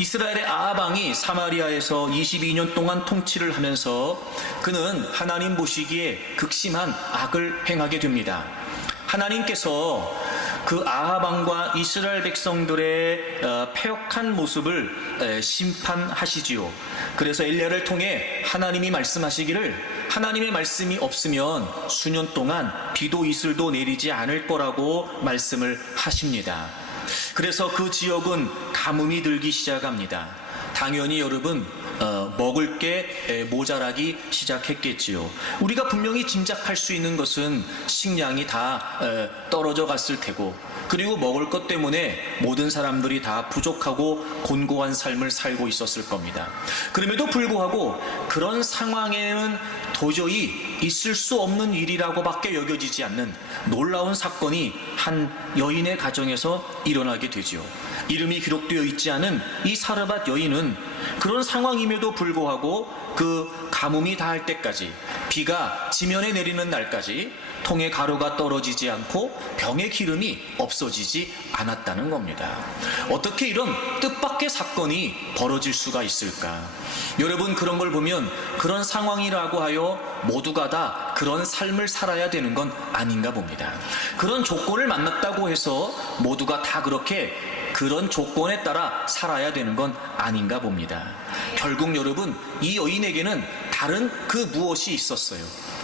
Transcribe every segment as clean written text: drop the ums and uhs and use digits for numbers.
이스라엘의 아합 왕이 사마리아에서 22년 동안 통치를 하면서 그는 하나님 보시기에 극심한 악을 행하게 됩니다. 하나님께서 그 아합 왕과 이스라엘 백성들의 패역한 모습을 심판하시지요. 그래서 엘리야를 통해 하나님이 말씀하시기를 하나님의 말씀이 없으면 수년 동안 비도 이슬도 내리지 않을 거라고 말씀을 하십니다. 그래서 그 지역은 가뭄이 들기 시작합니다. 당연히 여러분 먹을 게 모자라기 시작했겠지요. 우리가 분명히 짐작할 수 있는 것은 식량이 다 떨어져 갔을 테고, 그리고 먹을 것 때문에 모든 사람들이 다 부족하고 곤고한 삶을 살고 있었을 겁니다. 그럼에도 불구하고 그런 상황에는 도저히 있을 수 없는 일이라고밖에 여겨지지 않는 놀라운 사건이 한 여인의 가정에서 일어나게 되지요. 이름이 기록되어 있지 않은 이 사르밧 여인은 그런 상황임에도 불구하고 그 가뭄이 닿을 때까지, 비가 지면에 내리는 날까지 통에 가루가 떨어지지 않고 병의 기름이 없어지지 않았다는 겁니다. 어떻게 이런 뜻밖의 사건이 벌어질 수가 있을까? 여러분, 그런 걸 보면 그런 상황이라고 하여 모두가 다 그런 삶을 살아야 되는 건 아닌가 봅니다. 그런 조건을 만났다고 해서 모두가 다 그렇게 그런 조건에 따라 살아야 되는 건 아닌가 봅니다. 결국 여러분, 이 여인에게는 다른 그 무엇이 있었어요.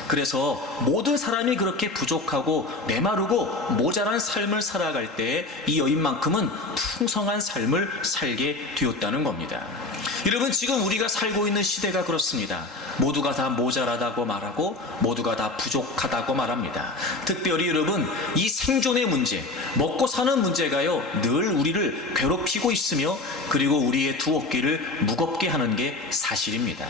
그래서 모든 사람이 그렇게 부족하고 메마르고 모자란 삶을 살아갈 때 이 여인만큼은 풍성한 삶을 살게 되었다는 겁니다. 여러분, 지금 우리가 살고 있는 시대가 그렇습니다. 모두가 다 모자라다고 말하고 모두가 다 부족하다고 말합니다. 특별히 여러분, 이 생존의 문제, 먹고 사는 문제가요, 늘 우리를 괴롭히고 있으며, 그리고 우리의 두 어깨를 무겁게 하는 게 사실입니다.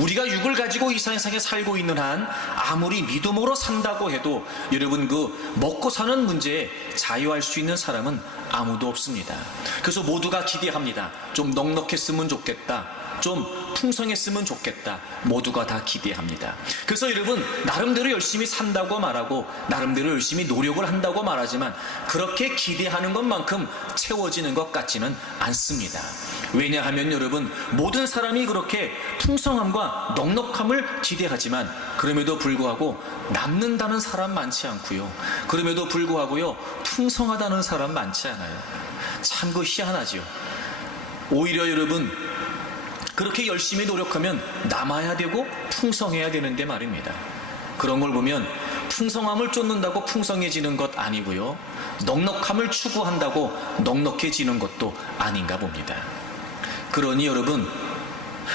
우리가 육을 가지고 이 세상에 살고 있는 한 아무리 믿음으로 산다고 해도 여러분, 그 먹고 사는 문제에 자유할 수 있는 사람은 아무도 없습니다. 그래서 모두가 기대합니다. 좀 넉넉했으면 좋겠다, 좀 풍성했으면 좋겠다, 모두가 다 기대합니다. 그래서 여러분, 나름대로 열심히 산다고 말하고 나름대로 열심히 노력을 한다고 말하지만 그렇게 기대하는 것만큼 채워지는 것 같지는 않습니다. 왜냐하면 여러분, 모든 사람이 그렇게 풍성함과 넉넉함을 기대하지만 그럼에도 불구하고 남는다는 사람 많지 않고요, 그럼에도 불구하고요 풍성하다는 사람 많지 않아요. 참 그 희한하지요. 오히려 여러분, 그렇게 열심히 노력하면 남아야 되고 풍성해야 되는데 말입니다. 그런 걸 보면 풍성함을 쫓는다고 풍성해지는 것 아니고요, 넉넉함을 추구한다고 넉넉해지는 것도 아닌가 봅니다. 그러니 여러분,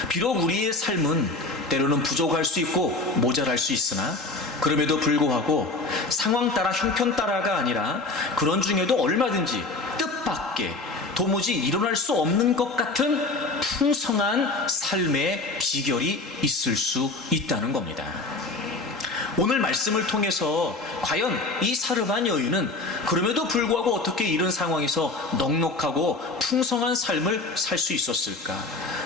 비록 우리의 삶은 때로는 부족할 수 있고 모자랄 수 있으나 그럼에도 불구하고 상황 따라 형편 따라가 아니라 그런 중에도 얼마든지 뜻밖의 도무지 일어날 수 없는 것 같은 풍성한 삶의 비결이 있을 수 있다는 겁니다. 오늘 말씀을 통해서 과연 이 사르밧 여인은 그럼에도 불구하고 어떻게 이런 상황에서 넉넉하고 풍성한 삶을 살 수 있었을까?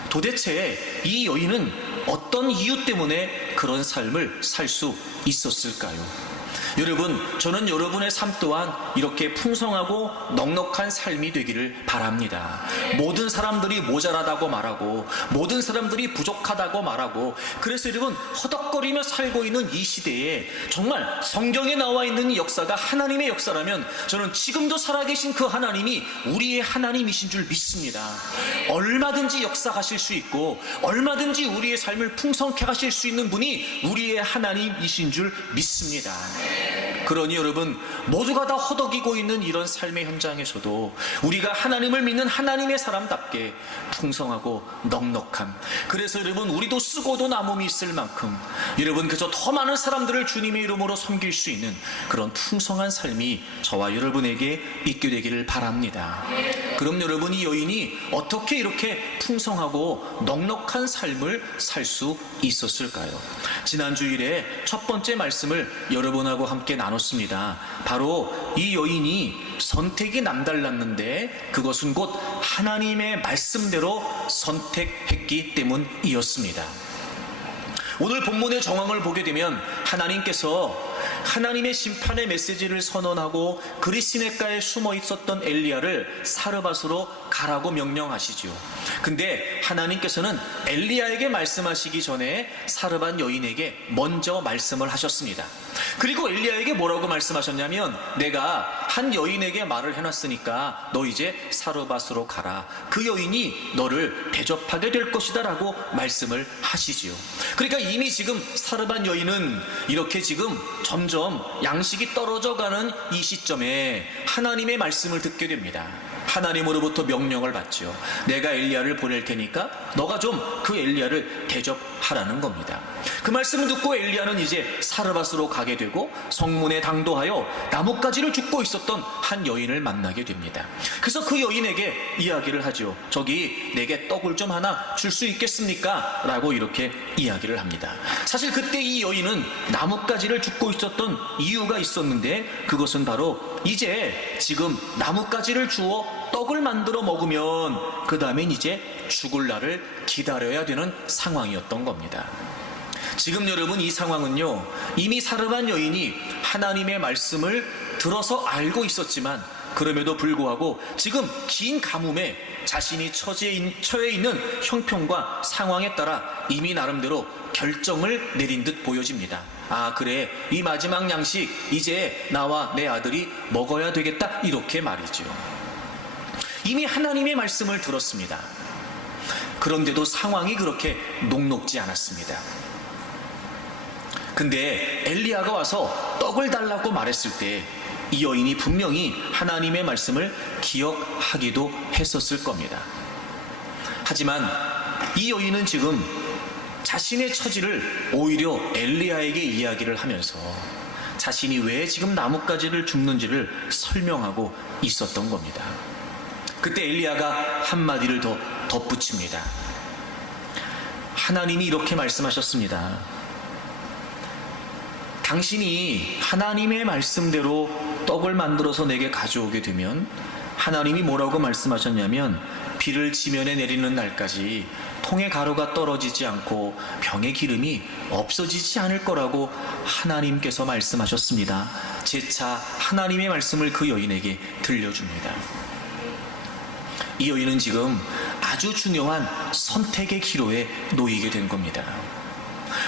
도대체 이 여인은 어떤 이유 때문에 그런 삶을 살 수 있었을까요? 여러분, 저는 여러분의 삶 또한 이렇게 풍성하고 넉넉한 삶이 되기를 바랍니다. 모든 사람들이 모자라다고 말하고 모든 사람들이 부족하다고 말하고, 그래서 여러분, 허덕거리며 살고 있는 이 시대에 정말 성경에 나와 있는 이 역사가 하나님의 역사라면 저는 지금도 살아계신 그 하나님이 우리의 하나님이신 줄 믿습니다. 얼마든지 역사하실 수 있고 얼마든지 우리의 삶을 풍성케 하실 수 있는 분이 우리의 하나님이신 줄 믿습니다. 그러니 여러분, 모두가 다 허덕이고 있는 이런 삶의 현장에서도 우리가 하나님을 믿는 하나님의 사람답게 풍성하고 넉넉함, 그래서 여러분, 우리도 쓰고도 남음이 있을 만큼 여러분, 그저 더 많은 사람들을 주님의 이름으로 섬길 수 있는 그런 풍성한 삶이 저와 여러분에게 있게 되기를 바랍니다. 그럼 여러분, 이 여인이 어떻게 이렇게 풍성하고 넉넉한 삶을 살 수 있었을까요? 지난 주일에 첫 번째 말씀을 여러분하고 함께 나눴습니다. 바로 이 여인이 선택이 남달랐는데 그것은 곧 하나님의 말씀대로 선택했기 때문이었습니다. 오늘 본문의 정황을 보게 되면 하나님께서 하나님의 심판의 메시지를 선언하고 그리시네가에 숨어 있었던 엘리야를 사르밧으로 가라고 명령하시죠. 근데 하나님께서는 엘리야에게 말씀하시기 전에 사르밧 여인에게 먼저 말씀을 하셨습니다. 그리고 엘리야에게 뭐라고 말씀하셨냐면, 내가 한 여인에게 말을 해놨으니까 너 이제 사르밧으로 가라. 그 여인이 너를 대접하게 될 것이다 라고 말씀을 하시지요. 그러니까 이미 지금 사르밧 여인은 이렇게 지금 점점 양식이 떨어져가는 이 시점에 하나님의 말씀을 듣게 됩니다. 하나님으로부터 명령을 받죠. 내가 엘리야를 보낼 테니까 너가 좀 그 엘리야를 대접하라는 겁니다. 그 말씀을 듣고 엘리야는 이제 사르밧으로 가게 되고 성문에 당도하여 나뭇가지를 줍고 있었던 한 여인을 만나게 됩니다. 그래서 그 여인에게 이야기를 하죠. 저기 내게 떡을 좀 하나 줄 수 있겠습니까? 라고 이렇게 이야기를 합니다. 사실 그때 이 여인은 나뭇가지를 줍고 있었던 이유가 있었는데, 그것은 바로 이제 지금 나뭇가지를 주어 떡을 만들어 먹으면 그 다음엔 이제 죽을 날을 기다려야 되는 상황이었던 겁니다. 지금 여러분, 이 상황은요, 이미 사르밧 여인이 하나님의 말씀을 들어서 알고 있었지만 그럼에도 불구하고 지금 긴 가뭄에 자신이 처해 있는 형편과 상황에 따라 이미 나름대로 결정을 내린 듯 보여집니다. 아, 그래, 이 마지막 양식 이제 나와 내 아들이 먹어야 되겠다, 이렇게 말이죠. 이미 하나님의 말씀을 들었습니다. 그런데도 상황이 그렇게 녹록지 않았습니다. 근데 엘리야가 와서 떡을 달라고 말했을 때 이 여인이 분명히 하나님의 말씀을 기억하기도 했었을 겁니다. 하지만 이 여인은 지금 자신의 처지를 오히려 엘리야에게 이야기를 하면서 자신이 왜 지금 나뭇가지를 줍는지를 설명하고 있었던 겁니다. 그때 엘리야가 한마디를 더 덧붙입니다. 하나님이 이렇게 말씀하셨습니다. 당신이 하나님의 말씀대로 떡을 만들어서 내게 가져오게 되면, 하나님이 뭐라고 말씀하셨냐면, 비를 지면에 내리는 날까지 통의 가루가 떨어지지 않고 병의 기름이 없어지지 않을 거라고 하나님께서 말씀하셨습니다. 재차 하나님의 말씀을 그 여인에게 들려줍니다. 이 여인은 지금 아주 중요한 선택의 기로에 놓이게 된 겁니다.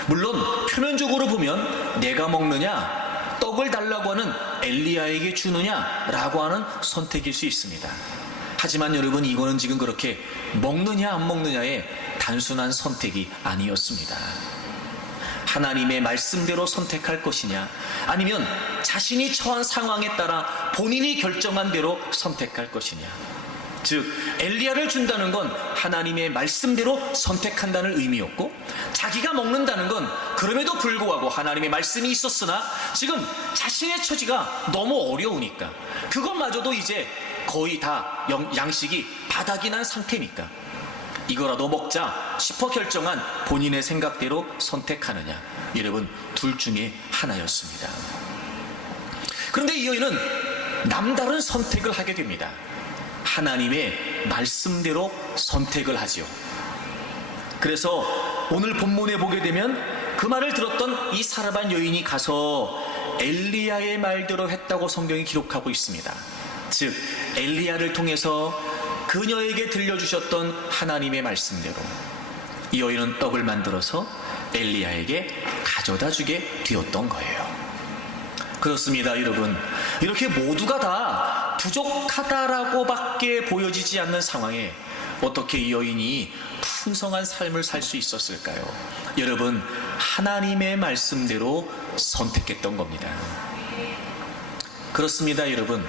물론 표면적으로 보면 내가 먹느냐, 떡을 달라고 하는 엘리야에게 주느냐 라고 하는 선택일 수 있습니다. 하지만 여러분, 이거는 지금 그렇게 먹느냐 안 먹느냐의 단순한 선택이 아니었습니다. 하나님의 말씀대로 선택할 것이냐, 아니면 자신이 처한 상황에 따라 본인이 결정한 대로 선택할 것이냐. 즉, 엘리야를 준다는 건 하나님의 말씀대로 선택한다는 의미였고, 자기가 먹는다는 건 그럼에도 불구하고 하나님의 말씀이 있었으나 지금 자신의 처지가 너무 어려우니까, 그것마저도 이제 거의 다 양식이 바닥이 난 상태니까 이거라도 먹자 싶어 결정한 본인의 생각대로 선택하느냐, 여러분, 둘 중에 하나였습니다. 그런데 이 여인은 남다른 선택을 하게 됩니다. 하나님의 말씀대로 선택을 하지요. 그래서 오늘 본문에 보게 되면 그 말을 들었던 이 사르밧 여인이 가서 엘리야의 말대로 했다고 성경이 기록하고 있습니다. 즉, 엘리야를 통해서 그녀에게 들려주셨던 하나님의 말씀대로 이 여인은 떡을 만들어서 엘리야에게 가져다 주게 되었던 거예요. 그렇습니다, 여러분. 이렇게 모두가 다 부족하다라고 밖에 보여지지 않는 상황에 어떻게 이 여인이 풍성한 삶을 살 수 있었을까요? 여러분, 하나님의 말씀대로 선택했던 겁니다. 그렇습니다, 여러분.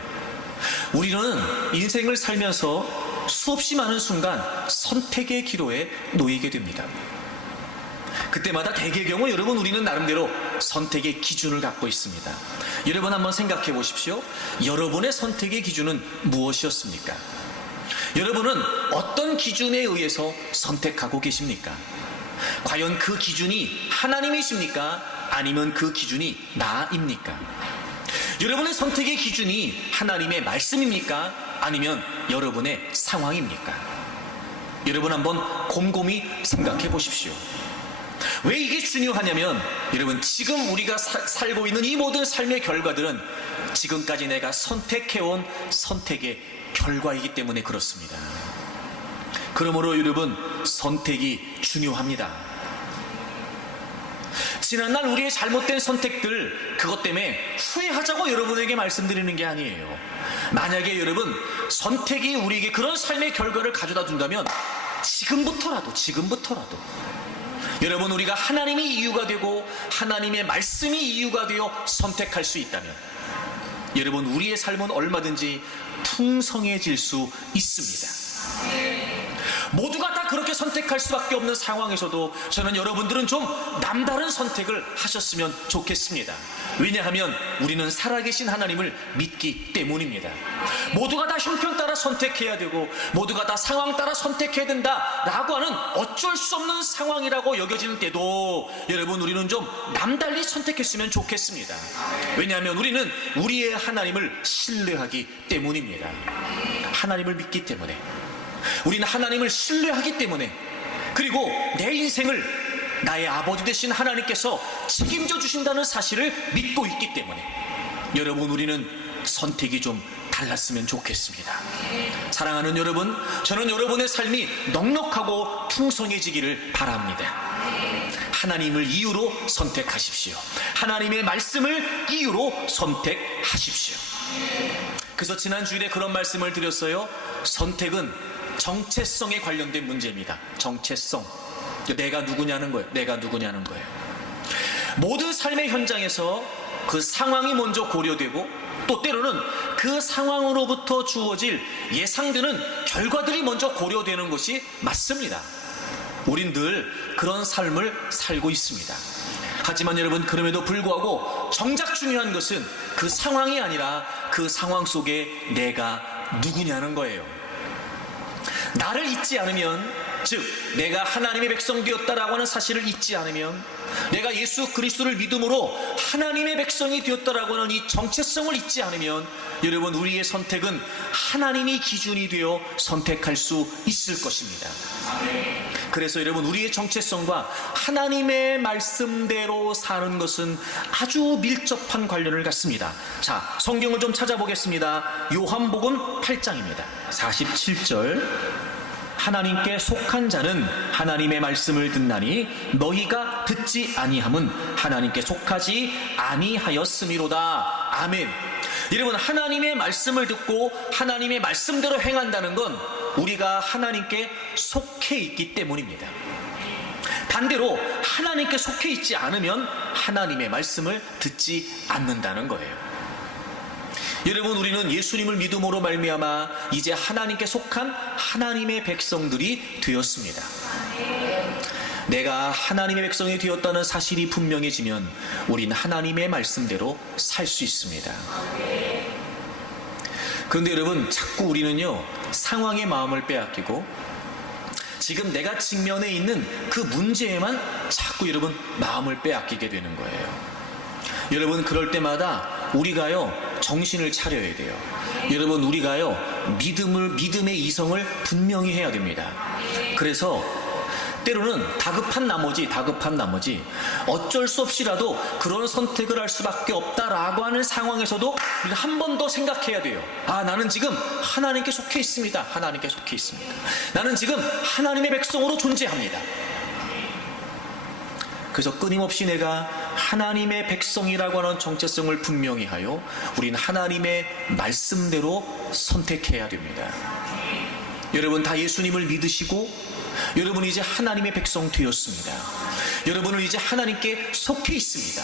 우리는 인생을 살면서 수없이 많은 순간 선택의 기로에 놓이게 됩니다. 그때마다 대개의 경우 여러분, 우리는 나름대로 선택의 기준을 갖고 있습니다. 여러분, 한번 생각해 보십시오. 여러분의 선택의 기준은 무엇이었습니까? 여러분은 어떤 기준에 의해서 선택하고 계십니까? 과연 그 기준이 하나님이십니까? 아니면 그 기준이 나입니까? 여러분의 선택의 기준이 하나님의 말씀입니까? 아니면 여러분의 상황입니까? 여러분, 한번 곰곰이 생각해 보십시오. 왜 이게 중요하냐면 여러분, 지금 우리가 살고 있는 이 모든 삶의 결과들은 지금까지 내가 선택해온 선택의 결과이기 때문에 그렇습니다. 그러므로 여러분, 선택이 중요합니다. 지난날 우리의 잘못된 선택들, 그것 때문에 후회하자고 여러분에게 말씀드리는 게 아니에요. 만약에 여러분 선택이 우리에게 그런 삶의 결과를 가져다 준다면 지금부터라도 여러분, 우리가 하나님이 이유가 되고 하나님의 말씀이 이유가 되어 선택할 수 있다면 여러분, 우리의 삶은 얼마든지 풍성해질 수 있습니다. 모두가 다 그렇게 선택할 수밖에 없는 상황에서도 저는 여러분들은 좀 남다른 선택을 하셨으면 좋겠습니다. 왜냐하면 우리는 살아계신 하나님을 믿기 때문입니다. 모두가 다 형편 따라 선택해야 되고 모두가 다 상황 따라 선택해야 된다라고 하는 어쩔 수 없는 상황이라고 여겨지는 때도 여러분, 우리는 좀 남달리 선택했으면 좋겠습니다. 왜냐하면 우리는 우리의 하나님을 신뢰하기 때문입니다. 하나님을 믿기 때문에, 우리는 하나님을 신뢰하기 때문에, 그리고 내 인생을 나의 아버지 되신 하나님께서 책임져 주신다는 사실을 믿고 있기 때문에 여러분, 우리는 선택이 좀 달랐으면 좋겠습니다. 사랑하는 여러분, 저는 여러분의 삶이 넉넉하고 풍성해지기를 바랍니다. 하나님을 이유로 선택하십시오. 하나님의 말씀을 이유로 선택하십시오. 그래서 지난 주일에 그런 말씀을 드렸어요. 선택은 정체성에 관련된 문제입니다. 정체성. 내가 누구냐는 거예요. 내가 누구냐는 거예요. 모든 삶의 현장에서 그 상황이 먼저 고려되고 또 때로는 그 상황으로부터 주어질 예상되는 결과들이 먼저 고려되는 것이 맞습니다. 우린 늘 그런 삶을 살고 있습니다. 하지만 여러분, 그럼에도 불구하고 정작 중요한 것은 그 상황이 아니라 그 상황 속에 내가 누구냐는 거예요. 나를 잊지 않으면, 즉 내가 하나님의 백성 되었다라고 하는 사실을 잊지 않으면, 내가 예수 그리스도를 믿음으로 하나님의 백성이 되었다라고 하는 이 정체성을 잊지 않으면 여러분, 우리의 선택은 하나님이 기준이 되어 선택할 수 있을 것입니다. 그래서 여러분, 우리의 정체성과 하나님의 말씀대로 사는 것은 아주 밀접한 관련을 갖습니다. 자, 성경을 좀 찾아보겠습니다. 요한복음 8장입니다. 47절. 하나님께 속한 자는 하나님의 말씀을 듣나니 너희가 듣지 아니함은 하나님께 속하지 아니하였음이로다. 아멘. 여러분, 하나님의 말씀을 듣고 하나님의 말씀대로 행한다는 건 우리가 하나님께 속해 있기 때문입니다. 반대로 하나님께 속해 있지 않으면 하나님의 말씀을 듣지 않는다는 거예요. 여러분, 우리는 예수님을 믿음으로 말미암아 이제 하나님께 속한 하나님의 백성들이 되었습니다. 내가 하나님의 백성이 되었다는 사실이 분명해지면 우리는 하나님의 말씀대로 살 수 있습니다. 그런데 여러분, 자꾸 우리는요, 상황의 마음을 빼앗기고 지금 내가 직면해 있는 그 문제에만 자꾸 여러분 마음을 빼앗기게 되는 거예요. 여러분, 그럴 때마다 우리가요, 정신을 차려야 돼요. 여러분, 우리가요, 믿음의 이성을 분명히 해야 됩니다. 그래서 때로는 다급한 나머지 어쩔 수 없이라도 그런 선택을 할 수밖에 없다라고 하는 상황에서도 우리가 한 번 더 생각해야 돼요. 아, 나는 지금 하나님께 속해 있습니다. 하나님께 속해 있습니다. 나는 지금 하나님의 백성으로 존재합니다. 그래서 끊임없이 내가 하나님의 백성이라고 하는 정체성을 분명히 하여 우리는 하나님의 말씀대로 선택해야 됩니다. 여러분, 다 예수님을 믿으시고 여러분이 이제 하나님의 백성 되었습니다. 여러분은 이제 하나님께 속해 있습니다.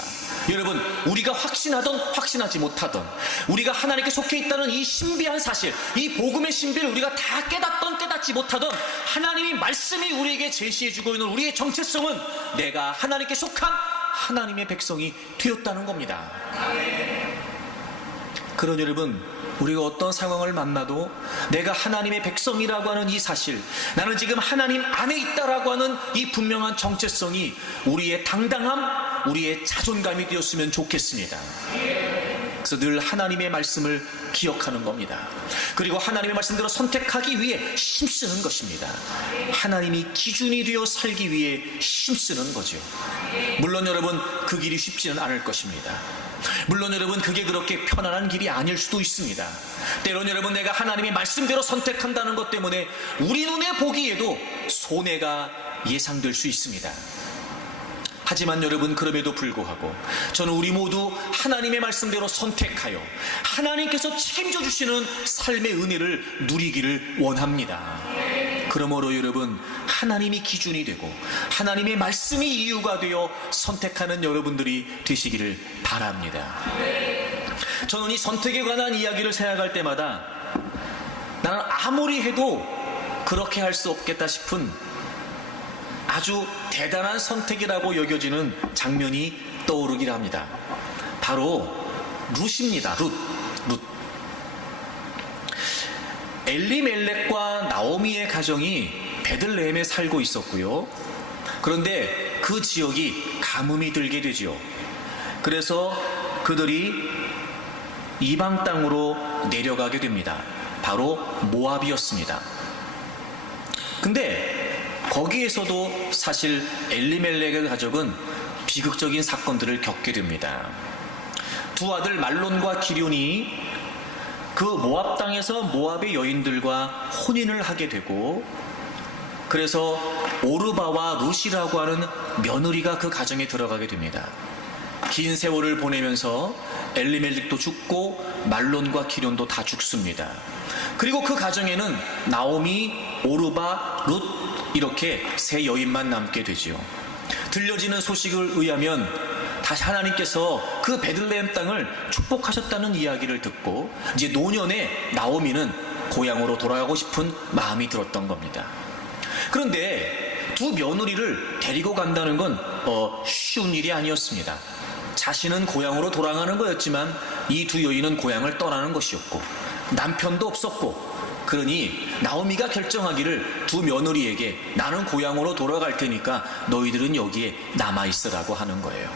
여러분, 우리가 확신하던 확신하지 못하던, 우리가 하나님께 속해 있다는 이 신비한 사실, 이 복음의 신비를 우리가 다 깨닫던 깨닫지 못하던 하나님의 말씀이 우리에게 제시해주고 있는 우리의 정체성은 내가 하나님께 속한 하나님의 백성이 되었다는 겁니다. 그런 여러분, 우리가 어떤 상황을 만나도 내가 하나님의 백성이라고 하는 이 사실, 나는 지금 하나님 안에 있다라고 하는 이 분명한 정체성이 우리의 당당함, 우리의 자존감이 되었으면 좋겠습니다. 그래서 늘 하나님의 말씀을 기억하는 겁니다. 그리고 하나님의 말씀대로 선택하기 위해 힘쓰는 것입니다. 하나님이 기준이 되어 살기 위해 힘쓰는 거죠. 물론 여러분, 그 길이 쉽지는 않을 것입니다. 물론 여러분, 그게 그렇게 편안한 길이 아닐 수도 있습니다. 때론 여러분, 내가 하나님의 말씀대로 선택한다는 것 때문에 우리 눈에 보기에도 손해가 예상될 수 있습니다. 하지만 여러분, 그럼에도 불구하고 저는 우리 모두 하나님의 말씀대로 선택하여 하나님께서 책임져 주시는 삶의 은혜를 누리기를 원합니다. 그러므로 여러분, 하나님이 기준이 되고 하나님의 말씀이 이유가 되어 선택하는 여러분들이 되시기를 바랍니다. 저는 이 선택에 관한 이야기를 생각할 때마다 나는 아무리 해도 그렇게 할 수 없겠다 싶은 아주 대단한 선택이라고 여겨지는 장면이 떠오르긴 합니다. 바로 룻입니다. 룻. 엘리멜렉과 나오미의 가정이 베들레헴에 살고 있었고요. 그런데 그 지역이 가뭄이 들게 되지요. 그래서 그들이 이방 땅으로 내려가게 됩니다. 바로 모압이었습니다. 근데 거기에서도 사실 엘리멜렉의 가족은 비극적인 사건들을 겪게 됩니다. 두 아들 말론과 기럐이 그 모압 땅에서 모압의 여인들과 혼인을 하게 되고, 그래서 오르바와 룻이라고 하는 며느리가 그 가정에 들어가게 됩니다. 긴 세월을 보내면서 엘리멜렉도 죽고 말론과 기럐도 다 죽습니다. 그리고 그 가정에는 나오미, 오르바, 룻 이렇게 세 여인만 남게 되지요. 들려지는 소식을 의하면 다시 하나님께서 그 베들레헴 땅을 축복하셨다는 이야기를 듣고 이제 노년에 나오미는 고향으로 돌아가고 싶은 마음이 들었던 겁니다. 그런데 두 며느리를 데리고 간다는 건 쉬운 일이 아니었습니다. 자신은 고향으로 돌아가는 거였지만 이 두 여인은 고향을 떠나는 것이었고 남편도 없었고, 그러니 나오미가 결정하기를 두 며느리에게 나는 고향으로 돌아갈 테니까 너희들은 여기에 남아있으라고 하는 거예요.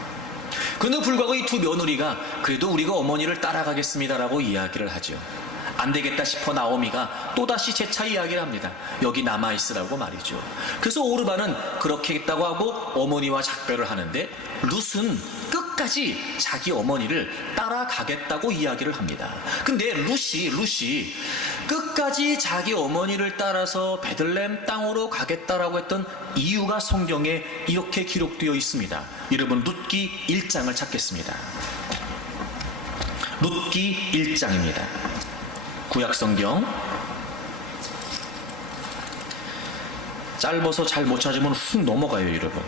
그런데 불구하고 이 두 며느리가 그래도 우리가 어머니를 따라가겠습니다라고 이야기를 하죠. 안 되겠다 싶어 나오미가 또다시 재차 이야기를 합니다. 여기 남아있으라고 말이죠. 그래서 오르바는 그렇게 했다고 하고 어머니와 작별을 하는데 룻은 끝까지 자기 어머니를 따라가겠다고 이야기를 합니다. 근데 룻이 끝까지 자기 어머니를 따라서 베들레헴 땅으로 가겠다라고 했던 이유가 성경에 이렇게 기록되어 있습니다. 여러분, 룻기 1장을 찾겠습니다. 룻기 1장입니다. 구약성경. 짧아서 잘 못 찾으면 훅 넘어가요, 여러분.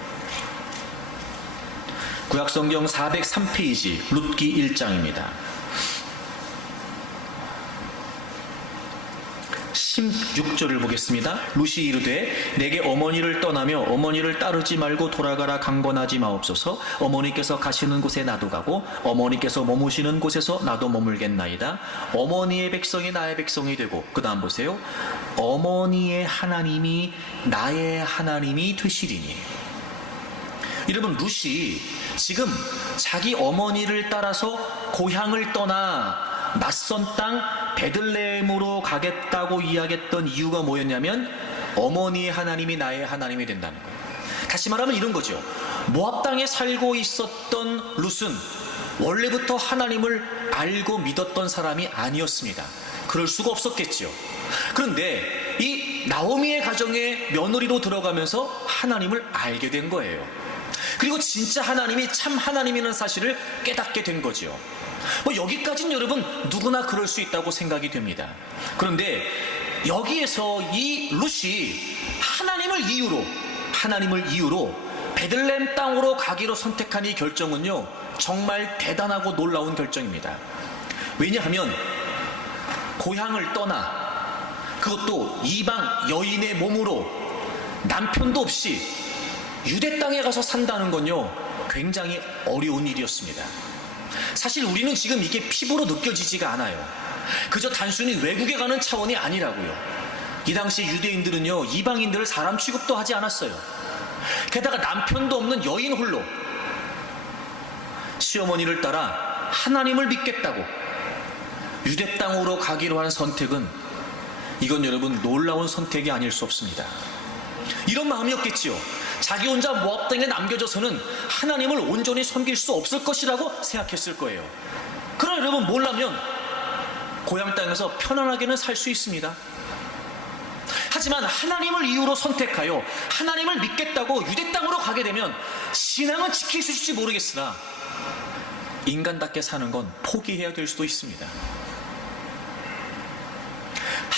구약성경 403페이지 룻기 1장입니다. 16절을 보겠습니다. 룻이 이르되 내게 어머니를 떠나며 어머니를 따르지 말고 돌아가라 강권하지 마옵소서. 어머니께서 가시는 곳에 나도 가고 어머니께서 머무시는 곳에서 나도 머물겠나이다. 어머니의 백성이 나의 백성이 되고, 그 다음 보세요. 어머니의 하나님이 나의 하나님이 되시리니. 여러분, 룻이 지금 자기 어머니를 따라서 고향을 떠나 낯선 땅 베들레헴으로 가겠다고 이야기했던 이유가 뭐였냐면 어머니의 하나님이 나의 하나님이 된다는 거예요. 다시 말하면 이런 거죠. 모압 땅에 살고 있었던 룻은 원래부터 하나님을 알고 믿었던 사람이 아니었습니다. 그럴 수가 없었겠죠. 그런데 이 나오미의 가정에 며느리로 들어가면서 하나님을 알게 된 거예요. 그리고 진짜 하나님이 참 하나님이라는 사실을 깨닫게 된 거죠. 여기까지는 여러분 누구나 그럴 수 있다고 생각이 됩니다. 그런데 여기에서 이 룻이 하나님을 이유로 베들레헴 땅으로 가기로 선택한 이 결정은요, 정말 대단하고 놀라운 결정입니다. 왜냐하면 고향을 떠나, 그것도 이방 여인의 몸으로 남편도 없이 유대 땅에 가서 산다는 건요, 굉장히 어려운 일이었습니다. 사실 우리는 지금 이게 피부로 느껴지지가 않아요. 그저 단순히 외국에 가는 차원이 아니라고요. 이 당시 유대인들은요, 이방인들을 사람 취급도 하지 않았어요. 게다가 남편도 없는 여인 홀로 시어머니를 따라 하나님을 믿겠다고 유대 땅으로 가기로 한 선택은, 이건 여러분 놀라운 선택이 아닐 수 없습니다. 이런 마음이었겠지요. 자기 혼자 모압 땅에 남겨져서는 하나님을 온전히 섬길 수 없을 것이라고 생각했을 거예요. 그러나 여러분, 몰라면 고향 땅에서 편안하게는 살 수 있습니다. 하지만 하나님을 이유로 선택하여 하나님을 믿겠다고 유대 땅으로 가게 되면 신앙은 지킬 수 있을지 모르겠으나 인간답게 사는 건 포기해야 될 수도 있습니다.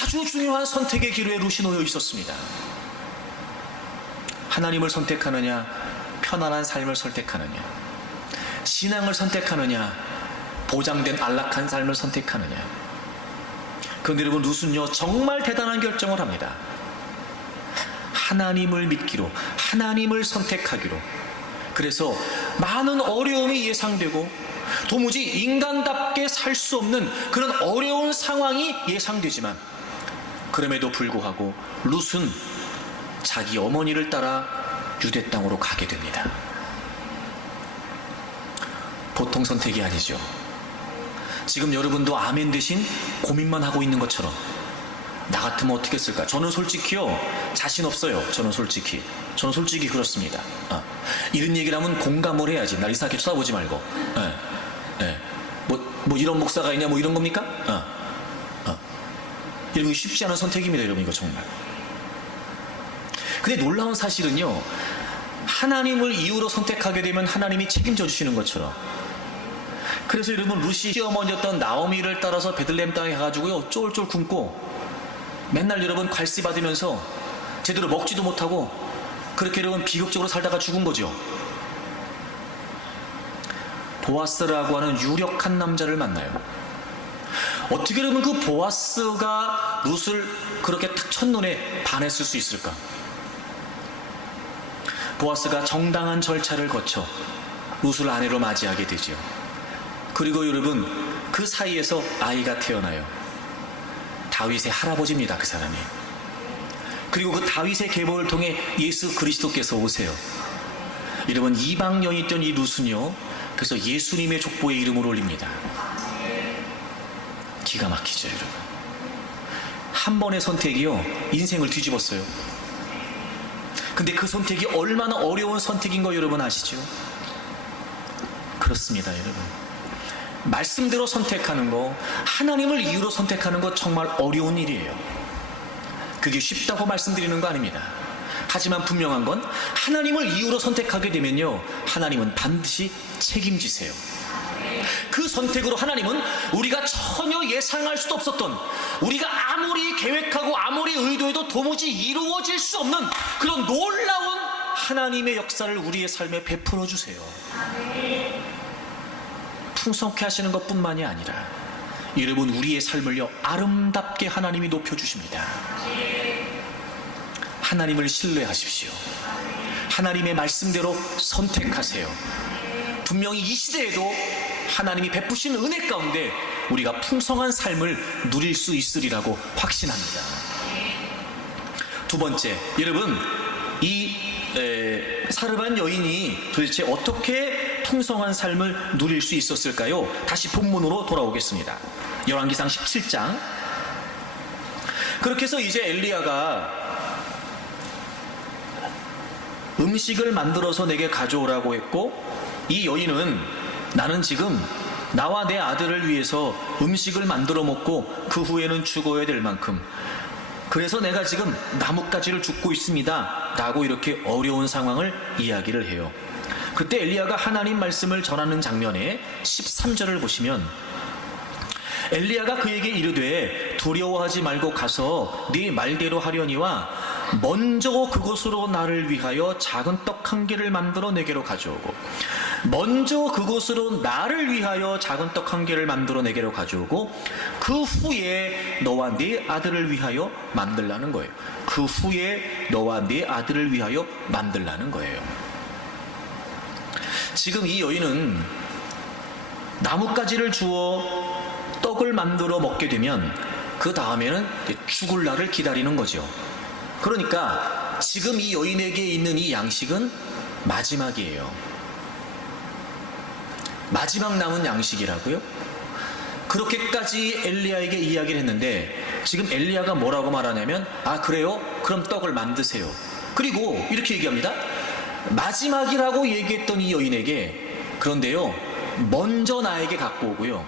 아주 중요한 선택의 기로에 룻이 놓여 있었습니다. 하나님을 선택하느냐, 편안한 삶을 선택하느냐, 신앙을 선택하느냐, 보장된 안락한 삶을 선택하느냐. 그런데 여러분, 룻은요 정말 대단한 결정을 합니다. 하나님을 믿기로, 하나님을 선택하기로. 그래서 많은 어려움이 예상되고 도무지 인간답게 살 수 없는 그런 어려운 상황이 예상되지만, 그럼에도 불구하고 룻은 자기 어머니를 따라 유대 땅으로 가게 됩니다. 보통 선택이 아니죠. 지금 여러분도 아멘 대신 고민만 하고 있는 것처럼, 나 같으면 어떻게 했을까? 저는 솔직히요 자신 없어요. 저는 솔직히 그렇습니다. 이런 얘기를 하면 공감을 해야지. 날 이상하게 쳐다보지 말고. 뭐 이런 목사가 있냐, 뭐 이런 겁니까? 여러분, 쉽지 않은 선택입니다. 여러분, 이거 정말. 근데 놀라운 사실은요, 하나님을 이유로 선택하게 되면 하나님이 책임져 주시는 것처럼. 그래서 여러분, 룻이 시어머니였던 나오미를 따라서 베들레헴 땅에 가가지고요 쫄쫄 굶고 맨날 여러분 괄시 받으면서 제대로 먹지도 못하고 그렇게 여러분 비극적으로 살다가 죽은 거죠. 보아스라고 하는 유력한 남자를 만나요. 어떻게 여러분 그 보아스가 룻을 그렇게 딱 첫눈에 반했을 수 있을까? 보아스가 정당한 절차를 거쳐 룻을 아내로 맞이하게 되죠. 그리고 여러분, 그 사이에서 아이가 태어나요. 다윗의 할아버지입니다, 그 사람이. 그리고 그 다윗의 계보를 통해 예수 그리스도께서 오세요. 여러분, 이방 여인이었던 이 룻은요, 그래서 예수님의 족보에 이름을 올립니다. 기가 막히죠, 여러분. 한 번의 선택이요 인생을 뒤집었어요. 근데 그 선택이 얼마나 어려운 선택인 거 여러분 아시죠? 그렇습니다, 여러분. 말씀대로 선택하는 거, 하나님을 이유로 선택하는 거 정말 어려운 일이에요. 그게 쉽다고 말씀드리는 거 아닙니다. 하지만 분명한 건 하나님을 이유로 선택하게 되면요, 하나님은 반드시 책임지세요. 그 선택으로 하나님은 우리가 전혀 예상할 수도 없었던, 우리가 아무리 계획하고 아무리 의도해도 도무지 이루어질 수 없는 그런 놀라운 하나님의 역사를 우리의 삶에 베풀어 주세요. 풍성케 하시는 것뿐만이 아니라 여러분, 우리의 삶을요 아름답게 하나님이 높여주십니다. 하나님을 신뢰하십시오. 하나님의 말씀대로 선택하세요. 분명히 이 시대에도 하나님이 베푸신 은혜 가운데 우리가 풍성한 삶을 누릴 수 있으리라고 확신합니다. 두 번째, 여러분, 이 사르반 여인이 도대체 어떻게 풍성한 삶을 누릴 수 있었을까요? 다시 본문으로 돌아오겠습니다. 열왕기상 17장. 그렇게 해서 이제 엘리야가 음식을 만들어서 내게 가져오라고 했고, 이 여인은 나는 지금 나와 내 아들을 위해서 음식을 만들어 먹고 그 후에는 죽어야 될 만큼, 그래서 내가 지금 나뭇가지를 줍고 있습니다 라고 이렇게 어려운 상황을 이야기를 해요. 그때 엘리야가 하나님 말씀을 전하는 장면에 13절을 보시면, 엘리야가 그에게 이르되 두려워하지 말고 가서 네 말대로 하려니와 먼저 그곳으로 나를 위하여 작은 떡 한 개를 만들어 내게로 가져오고, 먼저 그곳으로 나를 위하여 작은 떡 한 개를 만들어 내게로 가져오고, 그 후에 너와 네 아들을 위하여 만들라는 거예요. 그 후에 너와 네 아들을 위하여 만들라는 거예요. 지금 이 여인은 나뭇가지를 주어 떡을 만들어 먹게 되면 그 다음에는 죽을 날을 기다리는 거죠. 그러니까 지금 이 여인에게 있는 이 양식은 마지막이에요. 마지막 남은 양식이라고요? 그렇게까지 엘리야에게 이야기를 했는데 지금 엘리야가 뭐라고 말하냐면 그래요? 그럼 떡을 만드세요. 그리고 이렇게 얘기합니다. 마지막이라고 얘기했던 이 여인에게 그런데요 먼저 나에게 갖고 오고요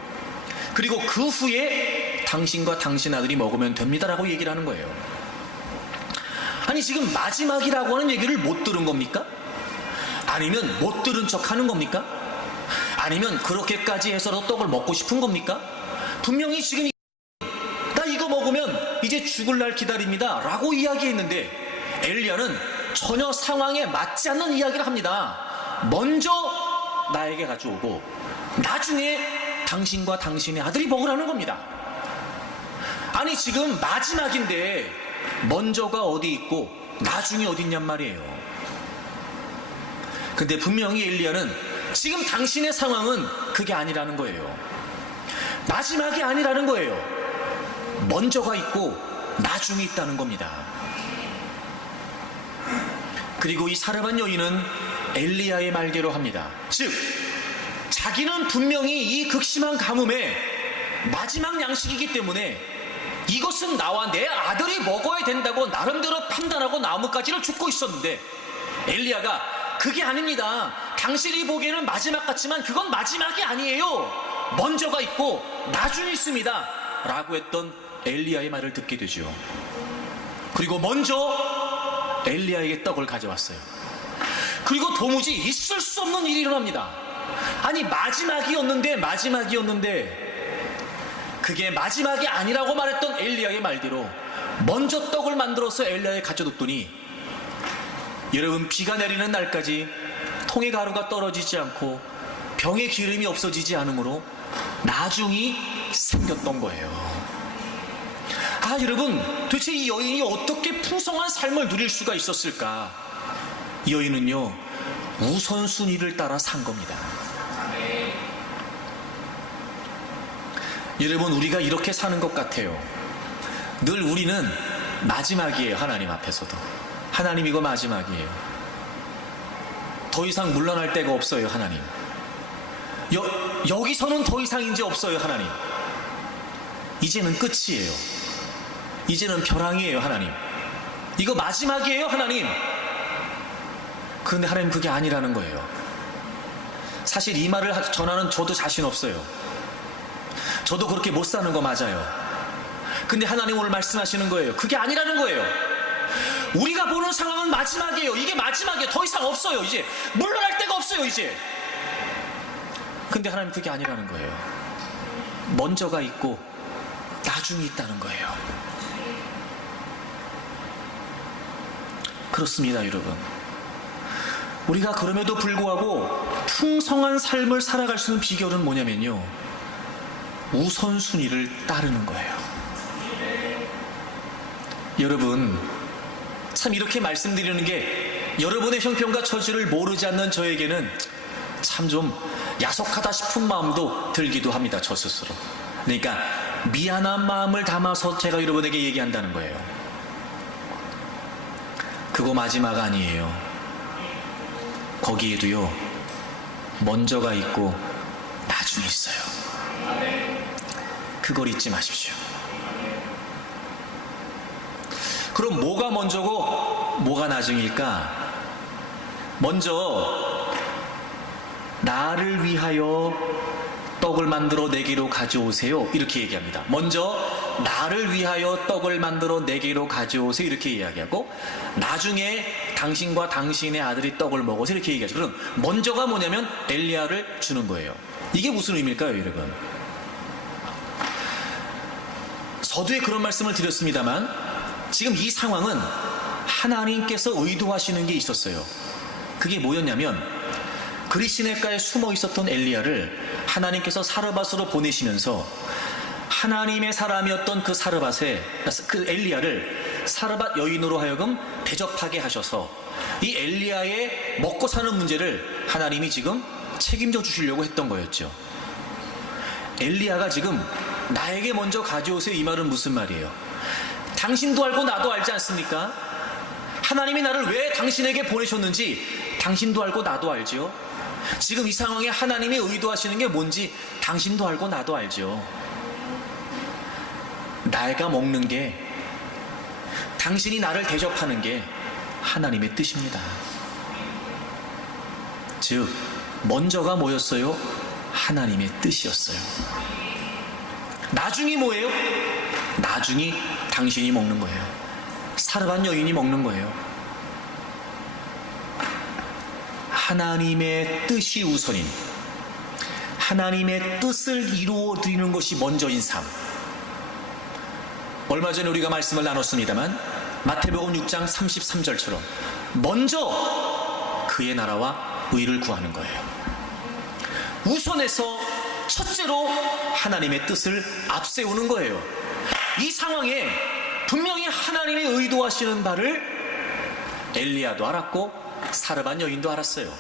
그리고 그 후에 당신과 당신 아들이 먹으면 됩니다라고 얘기를 하는 거예요. 아니 지금 마지막이라고 하는 얘기를 못 들은 겁니까? 아니면 못 들은 척 하는 겁니까? 아니면 그렇게까지 해서라도 떡을 먹고 싶은 겁니까? 분명히 지금 나 이거 먹으면 이제 죽을 날 기다립니다 라고 이야기했는데 엘리야는 전혀 상황에 맞지 않는 이야기를 합니다. 먼저 나에게 가져오고 나중에 당신과 당신의 아들이 먹으라는 겁니다. 아니 지금 마지막인데 먼저가 어디 있고 나중이 어디 있냔 말이에요. 근데 분명히 엘리야는 지금 당신의 상황은 그게 아니라는 거예요. 마지막이 아니라는 거예요. 먼저가 있고 나중이 있다는 겁니다. 그리고 이 사람한 여인은 엘리야의 말대로 합니다. 즉 자기는 분명히 이 극심한 가뭄에 마지막 양식이기 때문에 이것은 나와 내 아들이 먹어야 된다고 나름대로 판단하고 나뭇가지를 줍고 있었는데 엘리야가 그게 아닙니다. 당신이 보기에는 마지막 같지만 그건 마지막이 아니에요. 먼저가 있고 나중에 있습니다 라고 했던 엘리야의 말을 듣게 되죠. 그리고 먼저 엘리야에게 떡을 가져왔어요. 그리고 도무지 있을 수 없는 일이 일어납니다. 아니 마지막이었는데 그게 마지막이 아니라고 말했던 엘리야의 말대로 먼저 떡을 만들어서 엘리야에 가져뒀더니 여러분 비가 내리는 날까지 통의 가루가 떨어지지 않고 병의 기름이 없어지지 않으므로 나중이 생겼던 거예요. 여러분 도대체 이 여인이 어떻게 풍성한 삶을 누릴 수가 있었을까? 이 여인은요 우선순위를 따라 산 겁니다. 여러분 우리가 이렇게 사는 것 같아요. 늘 우리는 마지막이에요. 하나님 앞에서도 하나님 이거 마지막이에요. 더 이상 물러날 데가 없어요. 하나님 여기서는 더 이상 이제 없어요. 하나님 이제는 끝이에요. 이제는 벼랑이에요. 하나님 이거 마지막이에요. 하나님. 그런데 하나님 그게 아니라는 거예요. 사실 이 말을 전하는 저도 자신 없어요. 저도 그렇게 못 사는 거 맞아요. 근데 하나님 오늘 말씀하시는 거예요. 그게 아니라는 거예요. 우리가 보는 상황은 마지막이에요. 이게 마지막이에요. 더 이상 없어요. 이제 물러날 데가 없어요. 이제. 근데 하나님 그게 아니라는 거예요. 먼저가 있고 나중이 있다는 거예요. 그렇습니다, 여러분. 우리가 그럼에도 불구하고 풍성한 삶을 살아갈 수 있는 비결은 뭐냐면요, 우선순위를 따르는 거예요. 여러분, 참 이렇게 말씀드리는 게 여러분의 형편과 처지를 모르지 않는 저에게는 참 좀 야속하다 싶은 마음도 들기도 합니다. 저 스스로. 그러니까 미안한 마음을 담아서 제가 여러분에게 얘기한다는 거예요. 그거 마지막 아니에요. 거기에도요 먼저가 있고 나중에 있어요. 그걸 잊지 마십시오. 그럼 뭐가 먼저고 뭐가 나중일까? 먼저 나를 위하여 떡을 만들어 내게로 가져오세요, 이렇게 얘기합니다. 먼저 나를 위하여 떡을 만들어 내게로 가져오세요, 이렇게 이야기하고, 나중에 당신과 당신의 아들이 떡을 먹어서 이렇게 얘기하죠. 그럼 먼저가 뭐냐면 엘리야를 주는 거예요. 이게 무슨 의미일까요, 여러분? 서두에 그런 말씀을 드렸습니다만 지금 이 상황은 하나님께서 의도하시는 게 있었어요. 그게 뭐였냐면, 그리시네가에 숨어 있었던 엘리야를 하나님께서 사르밧으로 보내시면서 하나님의 사람이었던 그 엘리야를 사르밧 여인으로 하여금 대접하게 하셔서 이 엘리야의 먹고 사는 문제를 하나님이 지금 책임져 주시려고 했던 거였죠. 엘리야가 지금 나에게 먼저 가져오세요, 이 말은 무슨 말이에요? 당신도 알고 나도 알지 않습니까? 하나님이 나를 왜 당신에게 보내셨는지 당신도 알고 나도 알지요. 지금 이 상황에 하나님이 의도하시는 게 뭔지 당신도 알고 나도 알죠. 내가 먹는 게, 당신이 나를 대접하는 게 하나님의 뜻입니다. 즉 먼저가 뭐였어요? 하나님의 뜻이었어요. 나중이 뭐예요? 나중이 당신이 먹는 거예요. 사르밧 여인이 먹는 거예요. 하나님의 뜻이 우선인, 하나님의 뜻을 이루어 드리는 것이 먼저인 삶. 얼마 전에 우리가 말씀을 나눴습니다만 마태복음 6장 33절처럼 먼저 그의 나라와 의를 구하는 거예요. 우선해서 첫째로 하나님의 뜻을 앞세우는 거예요. 이 상황에 분명히 하나님의 의도하시는 바를 엘리야도 알았고 사르밧 여인도 알았어요.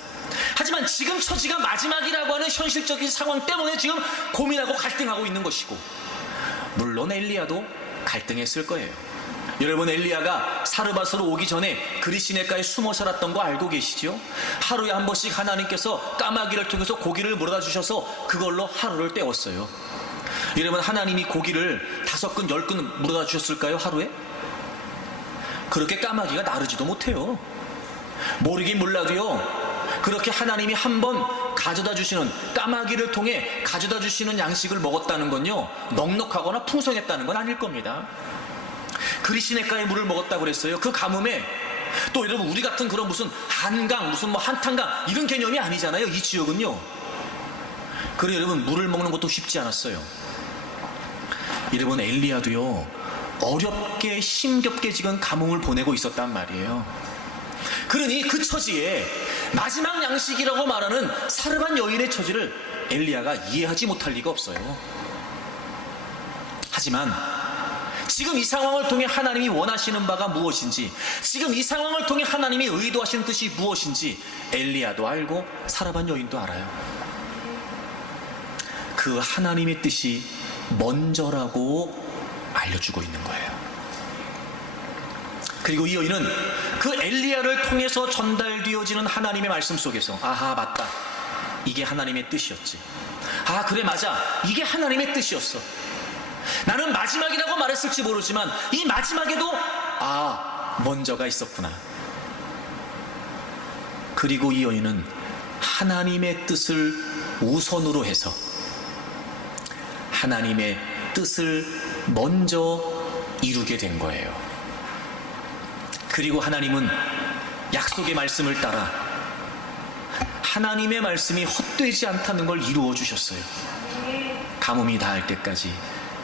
하지만 지금 처지가 마지막이라고 하는 현실적인 상황 때문에 지금 고민하고 갈등하고 있는 것이고, 물론 엘리야도 갈등했을 거예요. 여러분, 엘리야가 사르밧으로 오기 전에 그리시네가에 숨어 살았던 거 알고 계시죠? 하루에 한 번씩 하나님께서 까마귀를 통해서 고기를 물어다 주셔서 그걸로 하루를 때웠어요. 여러분, 하나님이 고기를 5근 10근 물어다 주셨을까요? 하루에? 그렇게 까마귀가 나르지도 못해요. 모르긴 몰라도요, 그렇게 하나님이 한 번 가져다 주시는, 까마귀를 통해 가져다 주시는 양식을 먹었다는 건요, 넉넉하거나 풍성했다는 건 아닐 겁니다. 그리시네가의 물을 먹었다고 그랬어요. 그 가뭄에 또 여러분, 우리 같은 그런 무슨 한강, 무슨 뭐 한탄강 이런 개념이 아니잖아요, 이 지역은요. 그래 여러분, 물을 먹는 것도 쉽지 않았어요. 여러분, 엘리야도요 어렵게 힘겹게 지금 가뭄을 보내고 있었단 말이에요. 그러니 그 처지에 마지막 양식이라고 말하는 사르밧 여인의 처지를 엘리야가 이해하지 못할 리가 없어요. 하지만 지금 이 상황을 통해 하나님이 원하시는 바가 무엇인지, 지금 이 상황을 통해 하나님이 의도하시는 뜻이 무엇인지 엘리야도 알고 사르밧 여인도 알아요. 그 하나님의 뜻이 먼저라고 알려주고 있는 거예요. 그리고 이 여인은 그 엘리야를 통해서 전달되어지는 하나님의 말씀 속에서, 아하, 맞다, 이게 하나님의 뜻이었지. 아, 그래, 맞아, 이게 하나님의 뜻이었어. 나는 마지막이라고 말했을지 모르지만 이 마지막에도 먼저가 있었구나. 그리고 이 여인은 하나님의 뜻을 우선으로 해서 하나님의 뜻을 먼저 이루게 된 거예요. 그리고 하나님은 약속의 말씀을 따라 하나님의 말씀이 헛되지 않다는 걸 이루어 주셨어요. 가뭄이 다할 때까지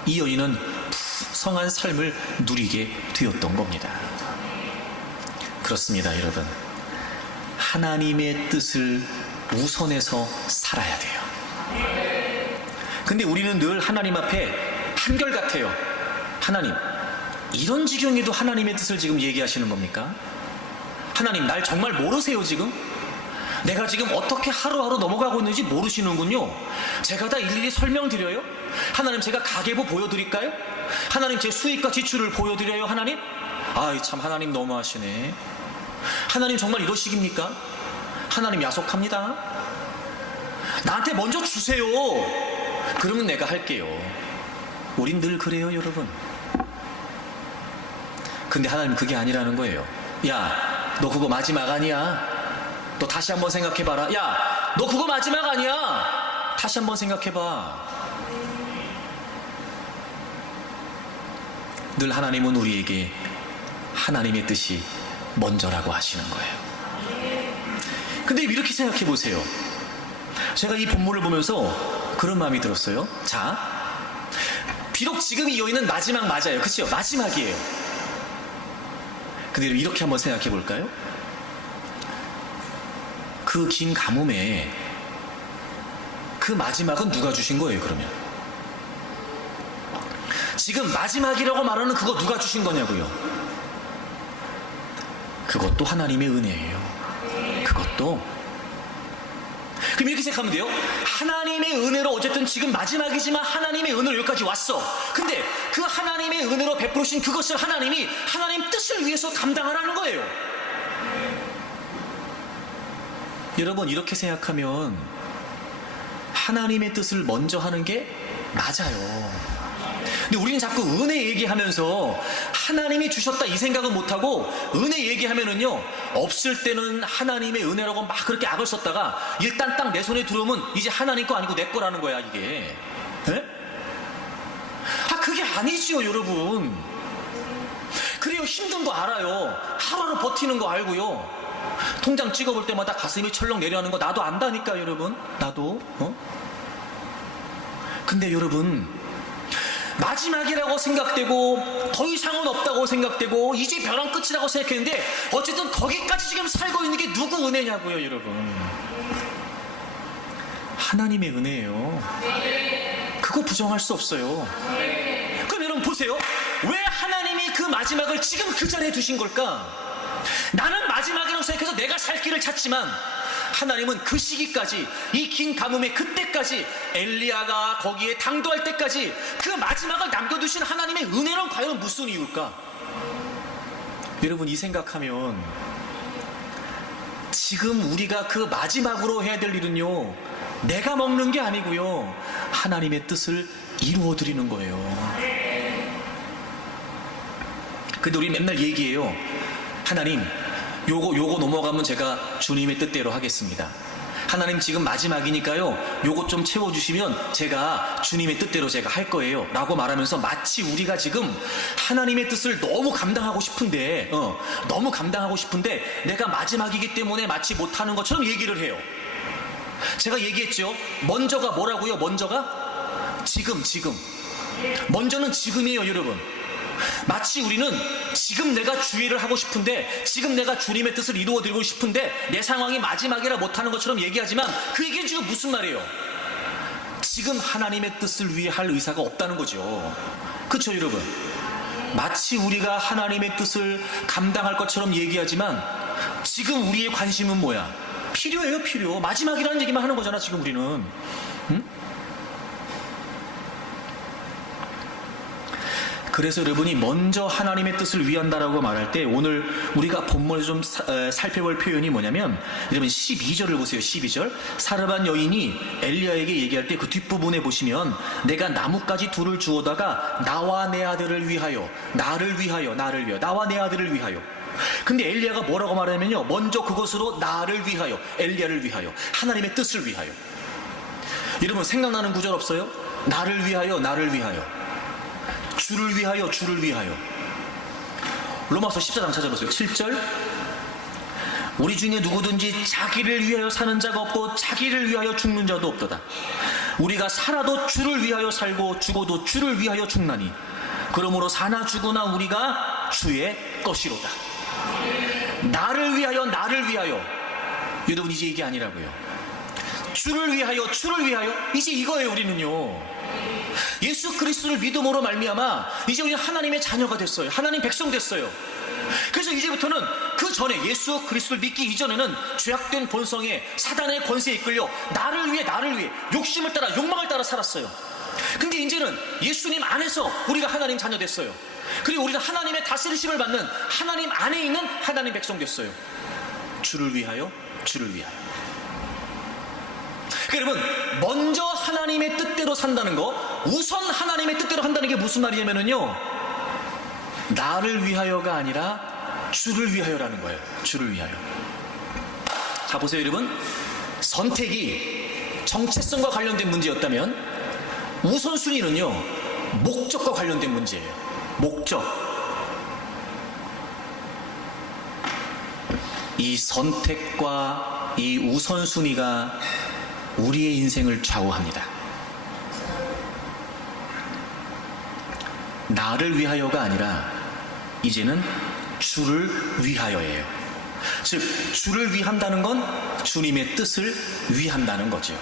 이 여인은 풍성한 삶을 누리게 되었던 겁니다. 그렇습니다, 여러분. 하나님의 뜻을 우선해서 살아야 돼요. 근데 우리는 늘 하나님 앞에 한결같아요. 하나님, 이런 지경에도 하나님의 뜻을 지금 얘기하시는 겁니까? 하나님, 날 정말 모르세요 지금? 내가 지금 어떻게 하루하루 넘어가고 있는지 모르시는군요. 제가 다 일일이 설명드려요? 하나님, 제가 가계부 보여드릴까요? 하나님, 제 수입과 지출을 보여드려요? 하나님? 참 하나님 너무하시네. 하나님 정말 이러시깁니까? 하나님 야속합니다. 나한테 먼저 주세요. 그러면 내가 할게요. 우린 늘 그래요, 여러분. 근데 하나님 그게 아니라는 거예요. 야, 너 그거 마지막 아니야. 너 다시 한번 생각해봐라. 야, 너 그거 마지막 아니야. 다시 한번 생각해봐. 늘 하나님은 우리에게 하나님의 뜻이 먼저라고 하시는 거예요. 근데 이렇게 생각해 보세요. 제가 이 본문을 보면서 그런 마음이 들었어요. 자, 비록 지금 이 여인은 마지막 맞아요. 그렇죠? 마지막이에요. 근데 이렇게 한번 생각해 볼까요? 그 긴 가뭄에 그 마지막은 누가 주신 거예요, 그러면? 지금 마지막이라고 말하는 그거 누가 주신 거냐고요? 그것도 하나님의 은혜예요. 그것도. 그럼 이렇게 생각하면 돼요. 하나님의 은혜로 어쨌든 지금 마지막이지만 하나님의 은혜로 여기까지 왔어. 근데 그 하나님의 은혜로 베풀으신 그것을 하나님이 하나님 뜻을 위해서 감당하라는 거예요. 여러분, 이렇게 생각하면 하나님의 뜻을 먼저 하는 게 맞아요. 근데 우리는 자꾸 은혜 얘기하면서 하나님이 주셨다 이 생각은 못하고, 은혜 얘기하면은요, 없을 때는 하나님의 은혜라고 막 그렇게 악을 썼다가 일단 딱 내 손에 들어오면 이제 하나님 거 아니고 내 거라는 거야 이게. 에? 그게 아니지요 여러분. 그래요, 힘든 거 알아요. 하루하루 버티는 거 알고요. 통장 찍어볼 때마다 가슴이 철렁 내려가는 거 나도 안다니까 여러분. 나도. 근데 여러분, 마지막이라고 생각되고 더 이상은 없다고 생각되고 이제 벼랑 끝이라고 생각했는데 어쨌든 거기까지 지금 살고 있는 게 누구 은혜냐고요 여러분. 하나님의 은혜예요. 그거 부정할 수 없어요. 그럼 여러분 보세요. 왜 하나님이 그 마지막을 지금 그 자리에 두신 걸까? 나는 마지막이라고 생각해서 내가 살 길을 찾지만 하나님은 그 시기까지, 이 긴 가뭄의 그때까지, 엘리야가 거기에 당도할 때까지 그 마지막을 남겨두신 하나님의 은혜는 과연 무슨 이유일까? 여러분, 이 생각하면 지금 우리가 그 마지막으로 해야 될 일은요, 내가 먹는 게 아니고요, 하나님의 뜻을 이루어 드리는 거예요. 근데 우리 맨날 얘기해요. 하나님, 요거 넘어가면 제가 주님의 뜻대로 하겠습니다. 하나님 지금 마지막이니까요, 요거 좀 채워주시면 제가 주님의 뜻대로 제가 할 거예요 라고 말하면서 마치 우리가 지금 하나님의 뜻을 너무 감당하고 싶은데 내가 마지막이기 때문에 마치 못하는 것처럼 얘기를 해요. 제가 얘기했죠. 먼저가 뭐라고요? 먼저가 지금. 먼저는 지금이에요 여러분. 마치 우리는 지금 내가 주의를 하고 싶은데, 지금 내가 주님의 뜻을 이루어드리고 싶은데 내 상황이 마지막이라 못하는 것처럼 얘기하지만 그 얘기는 지금 무슨 말이에요? 지금 하나님의 뜻을 위해 할 의사가 없다는 거죠. 그렇죠 여러분? 마치 우리가 하나님의 뜻을 감당할 것처럼 얘기하지만 지금 우리의 관심은 뭐야? 필요해요, 필요. 마지막이라는 얘기만 하는 거잖아 지금 우리는. 응? 그래서 여러분이 먼저 하나님의 뜻을 위한다라고 말할 때 오늘 우리가 본문에서 좀 살펴볼 표현이 뭐냐면, 여러분 12절을 보세요. 12절. 사르반 여인이 엘리야에게 얘기할 때 그 뒷부분에 보시면, 내가 나뭇가지 둘을 주어다가 나와 내 아들을 위하여, 나를 위하여, 나와 내 아들을 위하여. 근데 엘리야가 뭐라고 말하냐면요, 먼저 그것으로 나를 위하여, 엘리야를 위하여, 하나님의 뜻을 위하여. 여러분 생각나는 구절 없어요? 나를 위하여, 나를 위하여, 주를 위하여, 주를 위하여. 로마서 14장 찾아보세요. 7절. 우리 중에 누구든지 자기를 위하여 사는 자가 없고 자기를 위하여 죽는 자도 없도다. 우리가 살아도 주를 위하여 살고 죽어도 주를 위하여 죽나니 그러므로 사나 죽으나 우리가 주의 것이로다. 나를 위하여, 나를 위하여. 여러분 이제 이게 아니라고요. 주를 위하여, 주를 위하여. 이제 이거예요 우리는요. 예수 그리스도를 믿음으로 말미암아 이제 우리 하나님의 자녀가 됐어요. 하나님 백성 됐어요. 그래서 이제부터는 그 전에 예수 그리스도를 믿기 이전에는 죄악된 본성에 사단의 권세에 이끌려 나를 위해 욕심을 따라, 욕망을 따라 살았어요. 근데 이제는 예수님 안에서 우리가 하나님 자녀 됐어요. 그리고 우리가 하나님의 다스리심을 받는 하나님 안에 있는 하나님 백성 됐어요. 주를 위하여, 주를 위하여. 그러니까 여러분, 먼저 하나님의 뜻대로 산다는 거, 우선 하나님의 뜻대로 한다는 게 무슨 말이냐면요, 나를 위하여가 아니라 주를 위하여라는 거예요. 주를 위하여. 자 보세요 여러분, 선택이 정체성과 관련된 문제였다면 우선순위는요, 목적과 관련된 문제예요. 목적. 이 선택과 이 우선순위가 우리의 인생을 좌우합니다. 나를 위하여가 아니라 이제는 주를 위하여예요. 즉 주를 위한다는 건 주님의 뜻을 위한다는 거죠.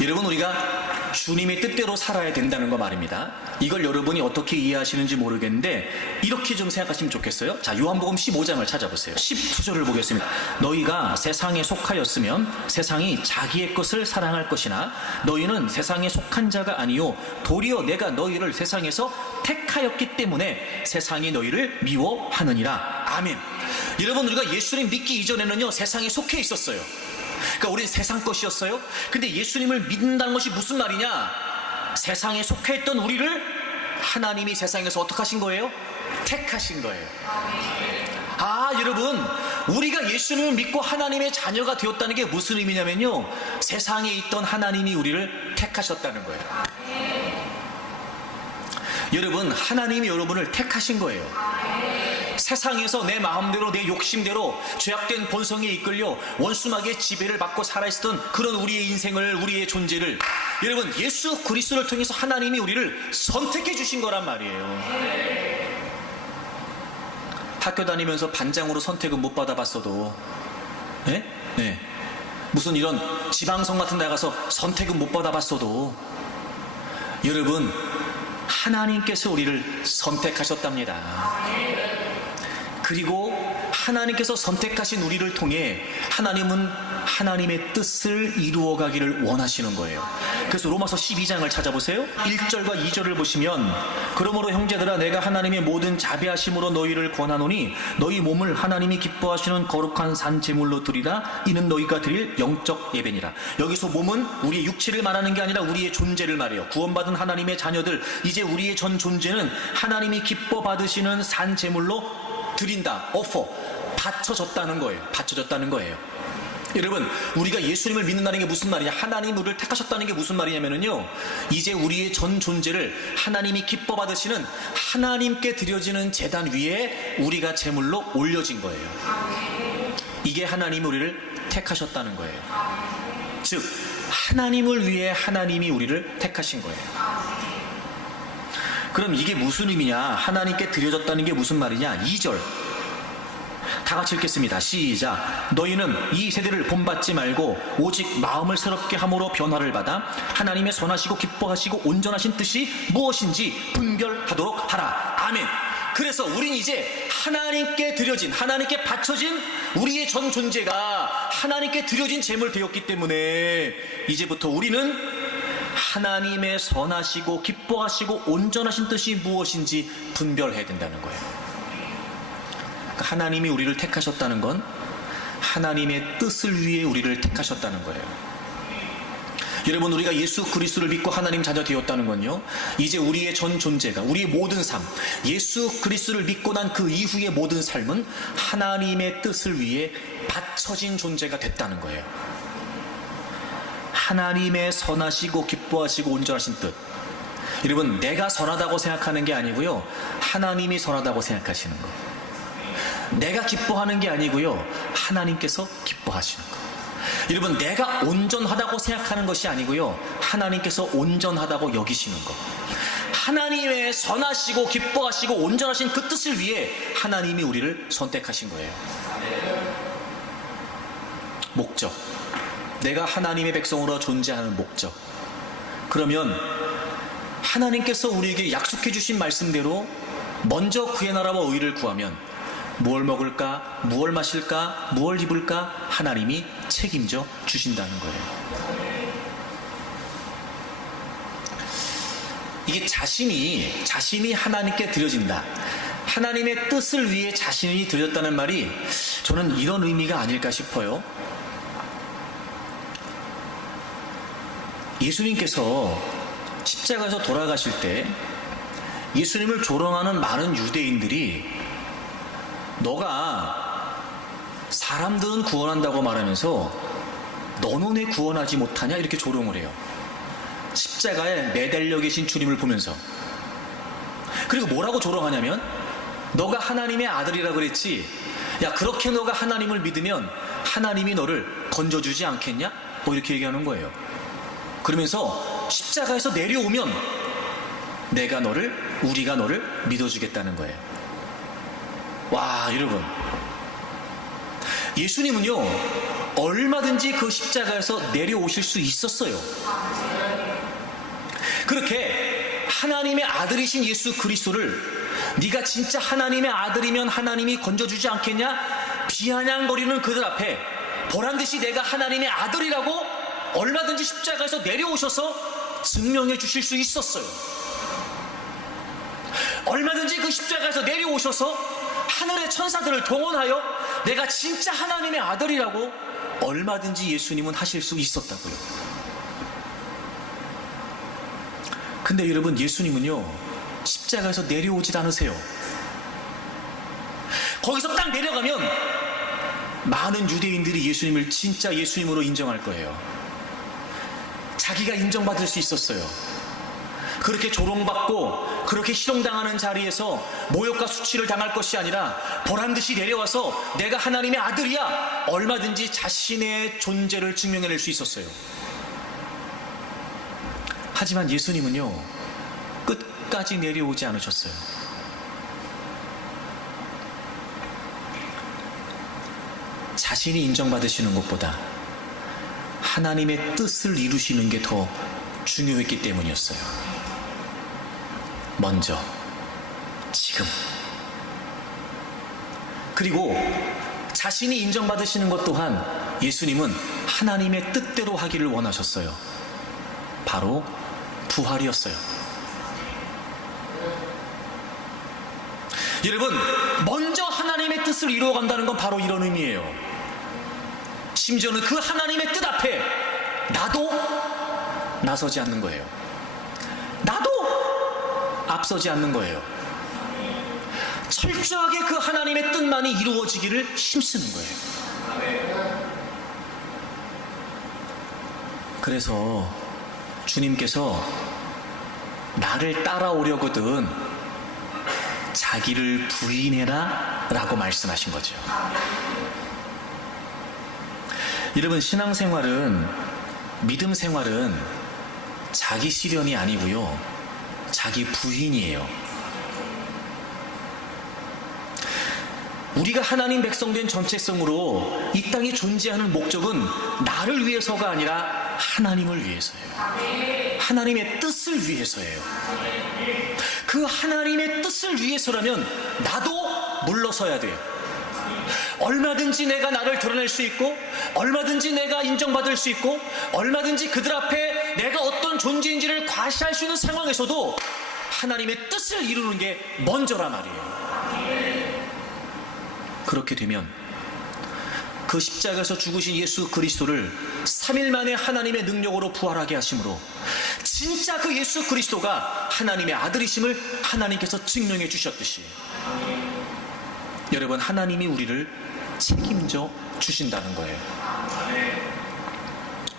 여러분, 우리가 주님의 뜻대로 살아야 된다는 거 말입니다. 이걸 여러분이 어떻게 이해하시는지 모르겠는데 이렇게 좀 생각하시면 좋겠어요. 자, 요한복음 15장을 찾아보세요. 19절을 보겠습니다. 너희가 세상에 속하였으면 세상이 자기의 것을 사랑할 것이나 너희는 세상에 속한 자가 아니요 도리어 내가 너희를 세상에서 택하였기 때문에 세상이 너희를 미워하느니라. 아멘. 여러분, 우리가 예수님 믿기 이전에는요 세상에 속해 있었어요. 그러니까 우리는 세상 것이었어요. 근데 예수님을 믿는다는 것이 무슨 말이냐? 세상에 속해 있던 우리를 하나님이 세상에서 어떻게 하신 거예요? 택하신 거예요. 여러분, 우리가 예수님을 믿고 하나님의 자녀가 되었다는 게 무슨 의미냐면요, 세상에 있던 하나님이 우리를 택하셨다는 거예요. 여러분, 하나님이 여러분을 택하신 거예요. 세상에서 내 마음대로, 내 욕심대로 죄악된 본성에 이끌려 원수마귀의 지배를 받고 살아있었던 그런 우리의 인생을, 우리의 존재를, 여러분, 예수 그리스도를 통해서 하나님이 우리를 선택해 주신 거란 말이에요. 학교 다니면서 반장으로 선택은 못 받아봤어도, 무슨 이런 지방성 같은 데 가서 선택은 못 받아봤어도, 여러분, 하나님께서 우리를 선택하셨답니다. 그리고 하나님께서 선택하신 우리를 통해 하나님은 하나님의 뜻을 이루어가기를 원하시는 거예요. 그래서 로마서 12장을 찾아보세요. 1절과 2절을 보시면, 그러므로 형제들아, 내가 하나님의 모든 자비하심으로 너희를 권하노니 너희 몸을 하나님이 기뻐하시는 거룩한 산 제물로 드리라. 이는 너희가 드릴 영적 예배니라. 여기서 몸은 우리의 육체를 말하는 게 아니라 우리의 존재를 말해요. 구원받은 하나님의 자녀들, 이제 우리의 전 존재는 하나님이 기뻐 받으시는 산 제물로 드린다. 바쳐졌다는 거예요. 바쳐졌다는 거예요. 여러분, 우리가 예수님을 믿는다는 게 무슨 말이냐, 하나님 우리를 택하셨다는 게 무슨 말이냐면요, 이제 우리의 전 존재를 하나님이 기뻐 받으시는 하나님께 드려지는 제단 위에 우리가 제물로 올려진 거예요. 이게 하나님이 우리를 택하셨다는 거예요. 즉, 하나님을 위해 하나님이 우리를 택하신 거예요. 그럼 이게 무슨 의미냐, 하나님께 드려졌다는 게 무슨 말이냐. 2절 다 같이 읽겠습니다. 시작. 너희는 이 세대를 본받지 말고 오직 마음을 새롭게 함으로 변화를 받아 하나님의 선하시고 기뻐하시고 온전하신 뜻이 무엇인지 분별하도록 하라. 아멘. 그래서 우린 이제 하나님께 드려진, 하나님께 바쳐진 우리의 전 존재가 하나님께 드려진 제물 되었기 때문에 이제부터 우리는 하나님의 선하시고 기뻐하시고 온전하신 뜻이 무엇인지 분별해야 된다는 거예요. 하나님이 우리를 택하셨다는 건 하나님의 뜻을 위해 우리를 택하셨다는 거예요. 여러분, 우리가 예수 그리스도를 믿고 하나님 자녀 되었다는 건요, 이제 우리의 전 존재가, 우리의 모든 삶, 예수 그리스도를 믿고 난 그 이후의 모든 삶은 하나님의 뜻을 위해 바쳐진 존재가 됐다는 거예요. 하나님의 선하시고 기뻐하시고 온전하신 뜻, 여러분, 내가 선하다고 생각하는 게 아니고요, 하나님이 선하다고 생각하시는 거. 내가 기뻐하는 게 아니고요, 하나님께서 기뻐하시는 거. 여러분, 내가 온전하다고 생각하는 것이 아니고요, 하나님께서 온전하다고 여기시는 거. 하나님의 선하시고 기뻐하시고 온전하신 그 뜻을 위해 하나님이 우리를 선택하신 거예요. 목적, 내가 하나님의 백성으로 존재하는 목적. 그러면 하나님께서 우리에게 약속해 주신 말씀대로 먼저 그의 나라와 의를 구하면 무엇을 먹을까, 무엇을 마실까, 무엇을 입을까 하나님이 책임져 주신다는 거예요. 이게 자신이 하나님께 드려진다, 하나님의 뜻을 위해 자신이 드렸다는 말이 저는 이런 의미가 아닐까 싶어요. 예수님께서 십자가에서 돌아가실 때 예수님을 조롱하는 많은 유대인들이 너가 사람들은 구원한다고 말하면서 너는 왜 구원하지 못하냐 이렇게 조롱을 해요. 십자가에 매달려 계신 주님을 보면서. 그리고 뭐라고 조롱하냐면, 너가 하나님의 아들이라 그랬지, 야 그렇게 너가 하나님을 믿으면 하나님이 너를 건져주지 않겠냐, 뭐 이렇게 얘기하는 거예요. 그러면서 십자가에서 내려오면 우리가 너를 믿어주겠다는 거예요. 와, 여러분, 예수님은요 얼마든지 그 십자가에서 내려오실 수 있었어요. 그렇게 하나님의 아들이신 예수 그리스도를 네가 진짜 하나님의 아들이면 하나님이 건져주지 않겠냐 비아냥거리는 그들 앞에 보란듯이 내가 하나님의 아들이라고 얼마든지 십자가에서 내려오셔서 증명해 주실 수 있었어요. 얼마든지 그 십자가에서 내려오셔서 하늘의 천사들을 동원하여 내가 진짜 하나님의 아들이라고 얼마든지 예수님은 하실 수 있었다고요. 근데 여러분, 예수님은요, 십자가에서 내려오질 않으세요. 거기서 딱 내려가면 많은 유대인들이 예수님을 진짜 예수님으로 인정할 거예요. 자기가 인정받을 수 있었어요. 그렇게 조롱받고 그렇게 희롱당하는 자리에서 모욕과 수치를 당할 것이 아니라 보란듯이 내려와서 내가 하나님의 아들이야, 얼마든지 자신의 존재를 증명해낼 수 있었어요. 하지만 예수님은요, 끝까지 내려오지 않으셨어요. 자신이 인정받으시는 것보다 하나님의 뜻을 이루시는 게 더 중요했기 때문이었어요. 먼저, 지금. 그리고 자신이 인정받으시는 것 또한 예수님은 하나님의 뜻대로 하기를 원하셨어요. 바로 부활이었어요. 여러분, 먼저 하나님의 뜻을 이루어간다는 건 바로 이런 의미예요. 심지어는 그 하나님의 뜻 앞에 나도 나서지 않는 거예요. 나도 앞서지 않는 거예요. 철저하게 그 하나님의 뜻만이 이루어지기를 힘쓰는 거예요. 그래서 주님께서 나를 따라오려거든 자기를 부인해라 라고 말씀하신 거죠. 여러분, 신앙생활은, 믿음 생활은 자기 실현이 아니고요, 자기 부인이에요. 우리가 하나님 백성 된 전체성으로 이 땅에 존재하는 목적은 나를 위해서가 아니라 하나님을 위해서예요. 하나님의 뜻을 위해서예요. 그 하나님의 뜻을 위해서라면 나도 물러서야 돼요. 얼마든지 내가 나를 드러낼 수 있고, 얼마든지 내가 인정받을 수 있고, 얼마든지 그들 앞에 내가 어떤 존재인지를 과시할 수 있는 상황에서도 하나님의 뜻을 이루는 게 먼저란 말이에요. 그렇게 되면 그 십자가에서 죽으신 예수 그리스도를 3일 만에 하나님의 능력으로 부활하게 하심으로 진짜 그 예수 그리스도가 하나님의 아들이심을 하나님께서 증명해 주셨듯이, 여러분, 하나님이 우리를 책임져 주신다는 거예요.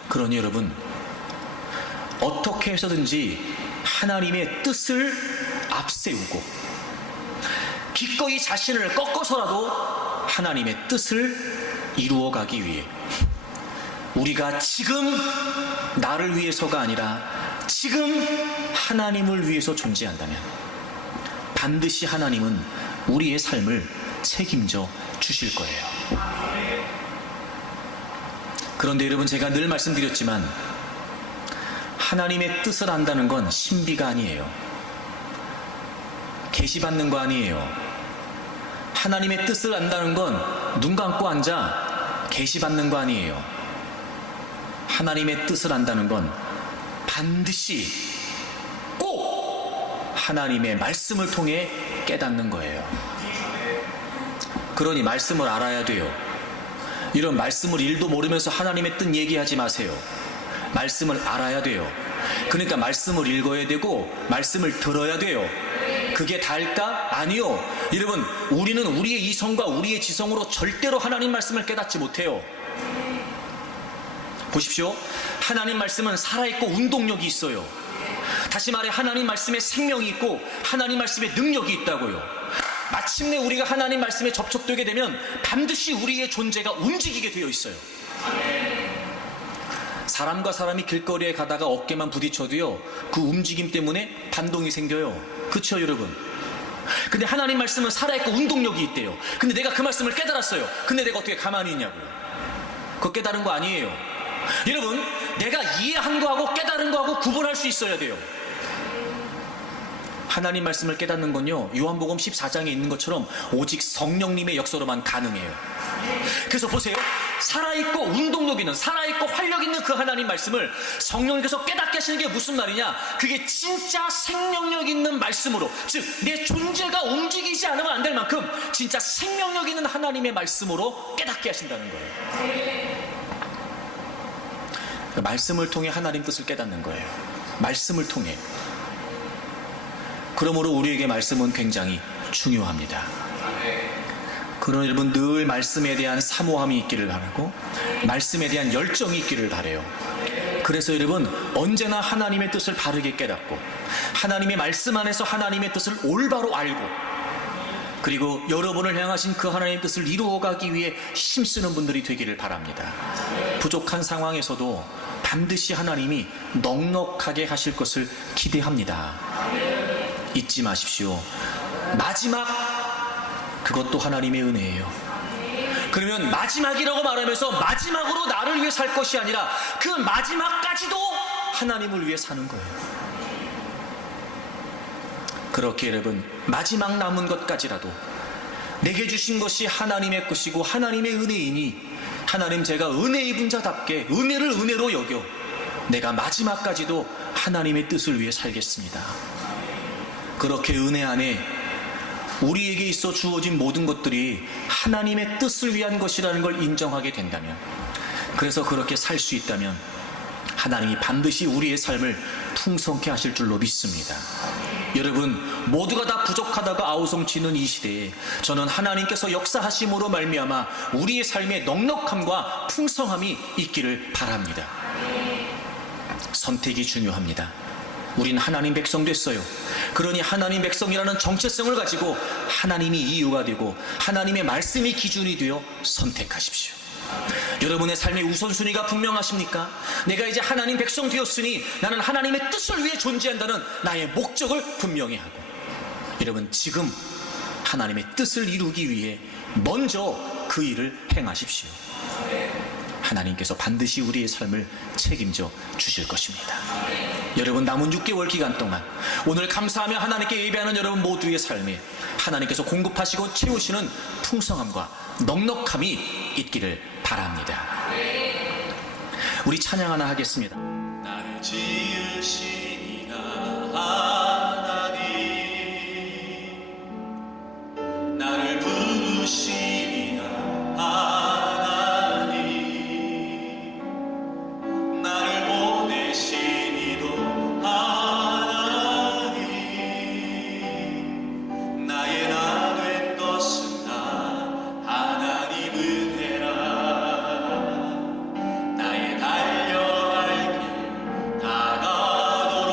그러니 여러분, 어떻게 해서든지 하나님의 뜻을 앞세우고 기꺼이 자신을 꺾어서라도 하나님의 뜻을 이루어가기 위해, 우리가 지금 나를 위해서가 아니라 지금 하나님을 위해서 존재한다면 반드시 하나님은 우리의 삶을 책임져 주실 거예요. 그런데 여러분, 제가 늘 말씀드렸지만 하나님의 뜻을 안다는 건 신비가 아니에요. 계시받는 거 아니에요. 하나님의 뜻을 안다는 건 눈 감고 앉아 계시받는 거 아니에요. 하나님의 뜻을 안다는 건 반드시 꼭 하나님의 말씀을 통해 깨닫는 거예요. 그러니 말씀을 알아야 돼요. 이런 말씀을 일도 모르면서 하나님의 뜻 얘기하지 마세요. 말씀을 알아야 돼요. 그러니까 말씀을 읽어야 되고 말씀을 들어야 돼요. 그게 다일까? 아니요. 여러분, 우리는 우리의 이성과 우리의 지성으로 절대로 하나님 말씀을 깨닫지 못해요. 보십시오. 하나님 말씀은 살아있고 운동력이 있어요. 다시 말해, 하나님 말씀에 생명이 있고 하나님 말씀에 능력이 있다고요. 마침내 우리가 하나님 말씀에 접촉되게 되면 반드시 우리의 존재가 움직이게 되어 있어요. 사람과 사람이 길거리에 가다가 어깨만 부딪혀도요, 그 움직임 때문에 반동이 생겨요. 그렇죠, 여러분? 근데 하나님 말씀은 살아있고 운동력이 있대요. 근데 내가 그 말씀을 깨달았어요. 근데 내가 어떻게 가만히 있냐고요. 그거 깨달은 거 아니에요. 여러분, 내가 이해한 거하고 깨달은 거하고 구분할 수 있어야 돼요. 하나님 말씀을 깨닫는 건요, 요한복음 14장에 있는 것처럼 오직 성령님의 역사로만 가능해요. 그래서 보세요. 살아있고 운동력 있는, 살아있고 활력 있는 그 하나님 말씀을 성령님께서 깨닫게 하시는 게 무슨 말이냐? 그게 진짜 생명력 있는 말씀으로, 즉 내 존재가 움직이지 않으면 안 될 만큼 진짜 생명력 있는 하나님의 말씀으로 깨닫게 하신다는 거예요. 말씀을 통해 하나님 뜻을 깨닫는 거예요. 말씀을 통해. 그러므로 우리에게 말씀은 굉장히 중요합니다. 그러나 여러분, 늘 말씀에 대한 사모함이 있기를 바라고 말씀에 대한 열정이 있기를 바라요. 그래서 여러분, 언제나 하나님의 뜻을 바르게 깨닫고 하나님의 말씀 안에서 하나님의 뜻을 올바로 알고, 그리고 여러분을 향하신 그 하나님의 뜻을 이루어가기 위해 힘쓰는 분들이 되기를 바랍니다. 부족한 상황에서도 반드시 하나님이 넉넉하게 하실 것을 기대합니다. 잊지 마십시오. 마지막, 그것도 하나님의 은혜예요. 그러면 마지막이라고 말하면서 마지막으로 나를 위해 살 것이 아니라 그 마지막까지도 하나님을 위해 사는 거예요. 그렇게 여러분, 마지막 남은 것까지라도 내게 주신 것이 하나님의 것이고 하나님의 은혜이니, 하나님, 제가 은혜 입은 자답게 은혜를 은혜로 여겨 내가 마지막까지도 하나님의 뜻을 위해 살겠습니다. 그렇게 은혜 안에 우리에게 있어 주어진 모든 것들이 하나님의 뜻을 위한 것이라는 걸 인정하게 된다면, 그래서 그렇게 살 수 있다면 하나님이 반드시 우리의 삶을 풍성케 하실 줄로 믿습니다. 여러분, 모두가 다 부족하다가 아우성치는 이 시대에 저는 하나님께서 역사하심으로 말미암아 우리의 삶에 넉넉함과 풍성함이 있기를 바랍니다. 선택이 중요합니다. 우린 하나님 백성 됐어요. 그러니 하나님 백성이라는 정체성을 가지고 하나님이 이유가 되고 하나님의 말씀이 기준이 되어 선택하십시오. 여러분의 삶의 우선순위가 분명하십니까? 내가 이제 하나님 백성 되었으니 나는 하나님의 뜻을 위해 존재한다는 나의 목적을 분명히 하고, 여러분, 지금 하나님의 뜻을 이루기 위해 먼저 그 일을 행하십시오. 하나님께서 반드시 우리의 삶을 책임져 주실 것입니다. 여러분, 남은 6개월 기간 동안 오늘 감사하며 하나님께 예배하는 여러분 모두의 삶에 하나님께서 공급하시고 채우시는 풍성함과 넉넉함이 있기를 바랍니다. 우리 찬양 하나 하겠습니다. 나를 지으신 하나님, 나를 부르신 하나님, 나를 보내신 이도 하나님, 나의 나 된 것은 나 하나님 은혜라. 나의 달려갈 길 다가도록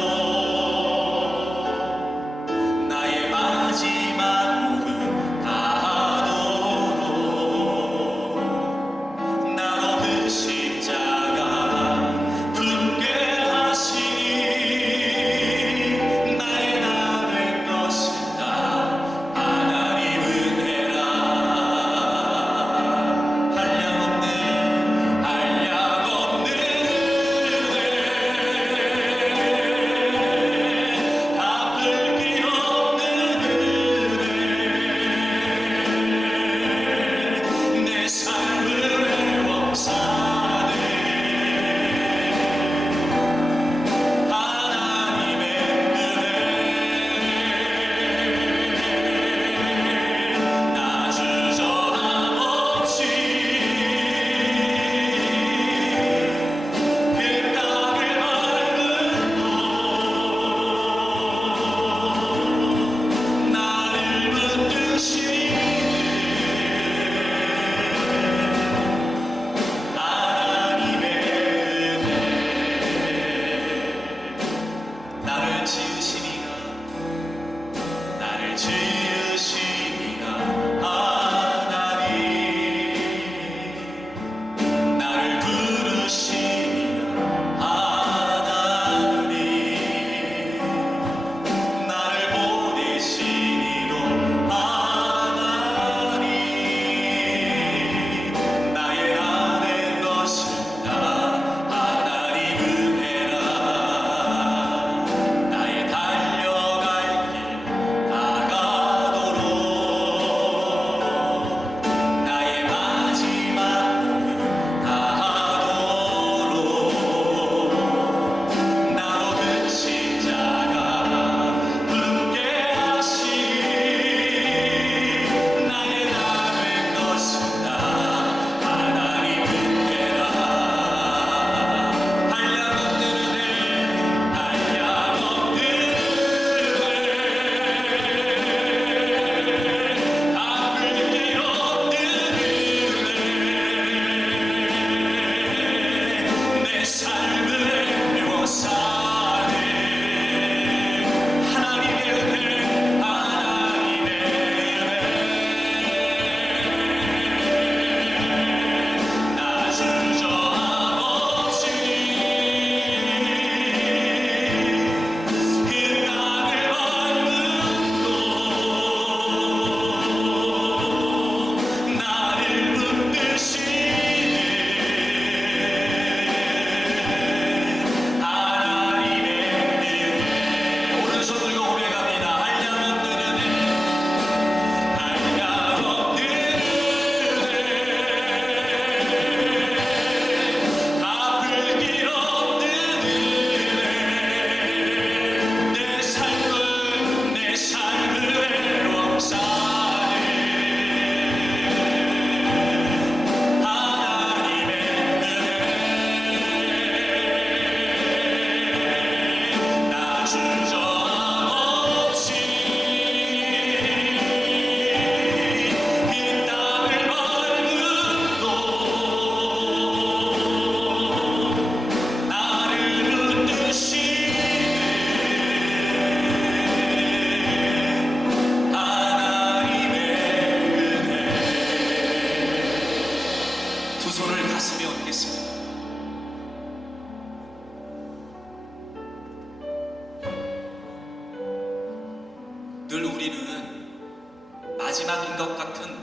늘 우리는 마지막인 것 같은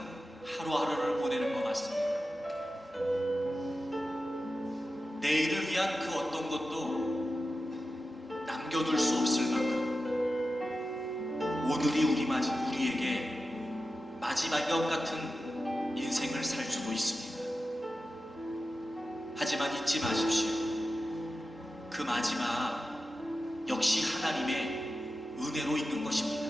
하루하루를 보내는 것 같습니다. 내일을 위한 그 어떤 것도 남겨둘 수 없을 만큼 오늘이 우리에게 마지막인 것 같은 인생을 살 수도 있습니다. 하지만 잊지 마십시오. 그 마지막 역시 하나님의 은혜로 있는 것입니다.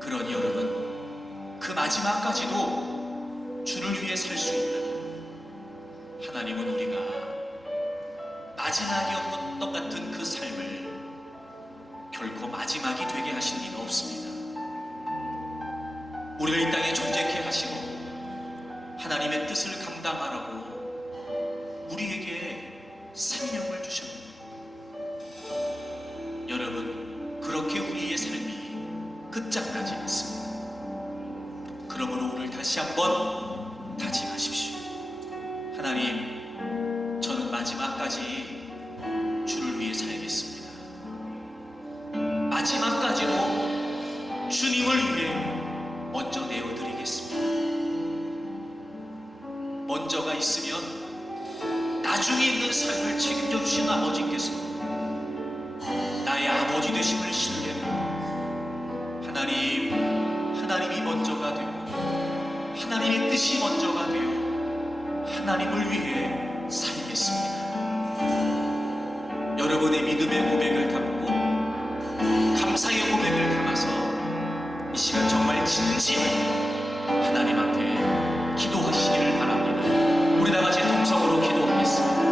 그러니 여러분, 그 마지막까지도 주를 위해 살 수 있다면 하나님은 우리가 마지막이었던 것 같은 그 삶을 결코 마지막이 되게 하신 이는 없습니다. 우리를 이 땅에 존재케 하시고 하나님의 뜻을 감당하라고 우리에게 생명을 주셨습니다. 여러분, 그렇게 우리의 삶이 끝장나지 않습니다. 그러므로 오늘 다시 한번 다짐하십시오. 하나님, 저는 마지막까지 주를 위해 살겠습니다. 마지막까지도 주님을 위해 먼저 내어드리겠습니다. 먼저가 있으면 나중에 있는 삶을 책임져 주신 아버지께서 나의 아버지 되심을 신뢰로 하나님이 먼저가 되고 하나님의 뜻이 먼저가 되어 하나님을 위해 살겠습니다. 여러분의 믿음의 고백을 담고 감사의 고백을 담아서 이 시간 정말 진지하게 하나님 앞에 기도하시기를 바랍니다. 우리 다 같이 동성으로 기도하겠습니다.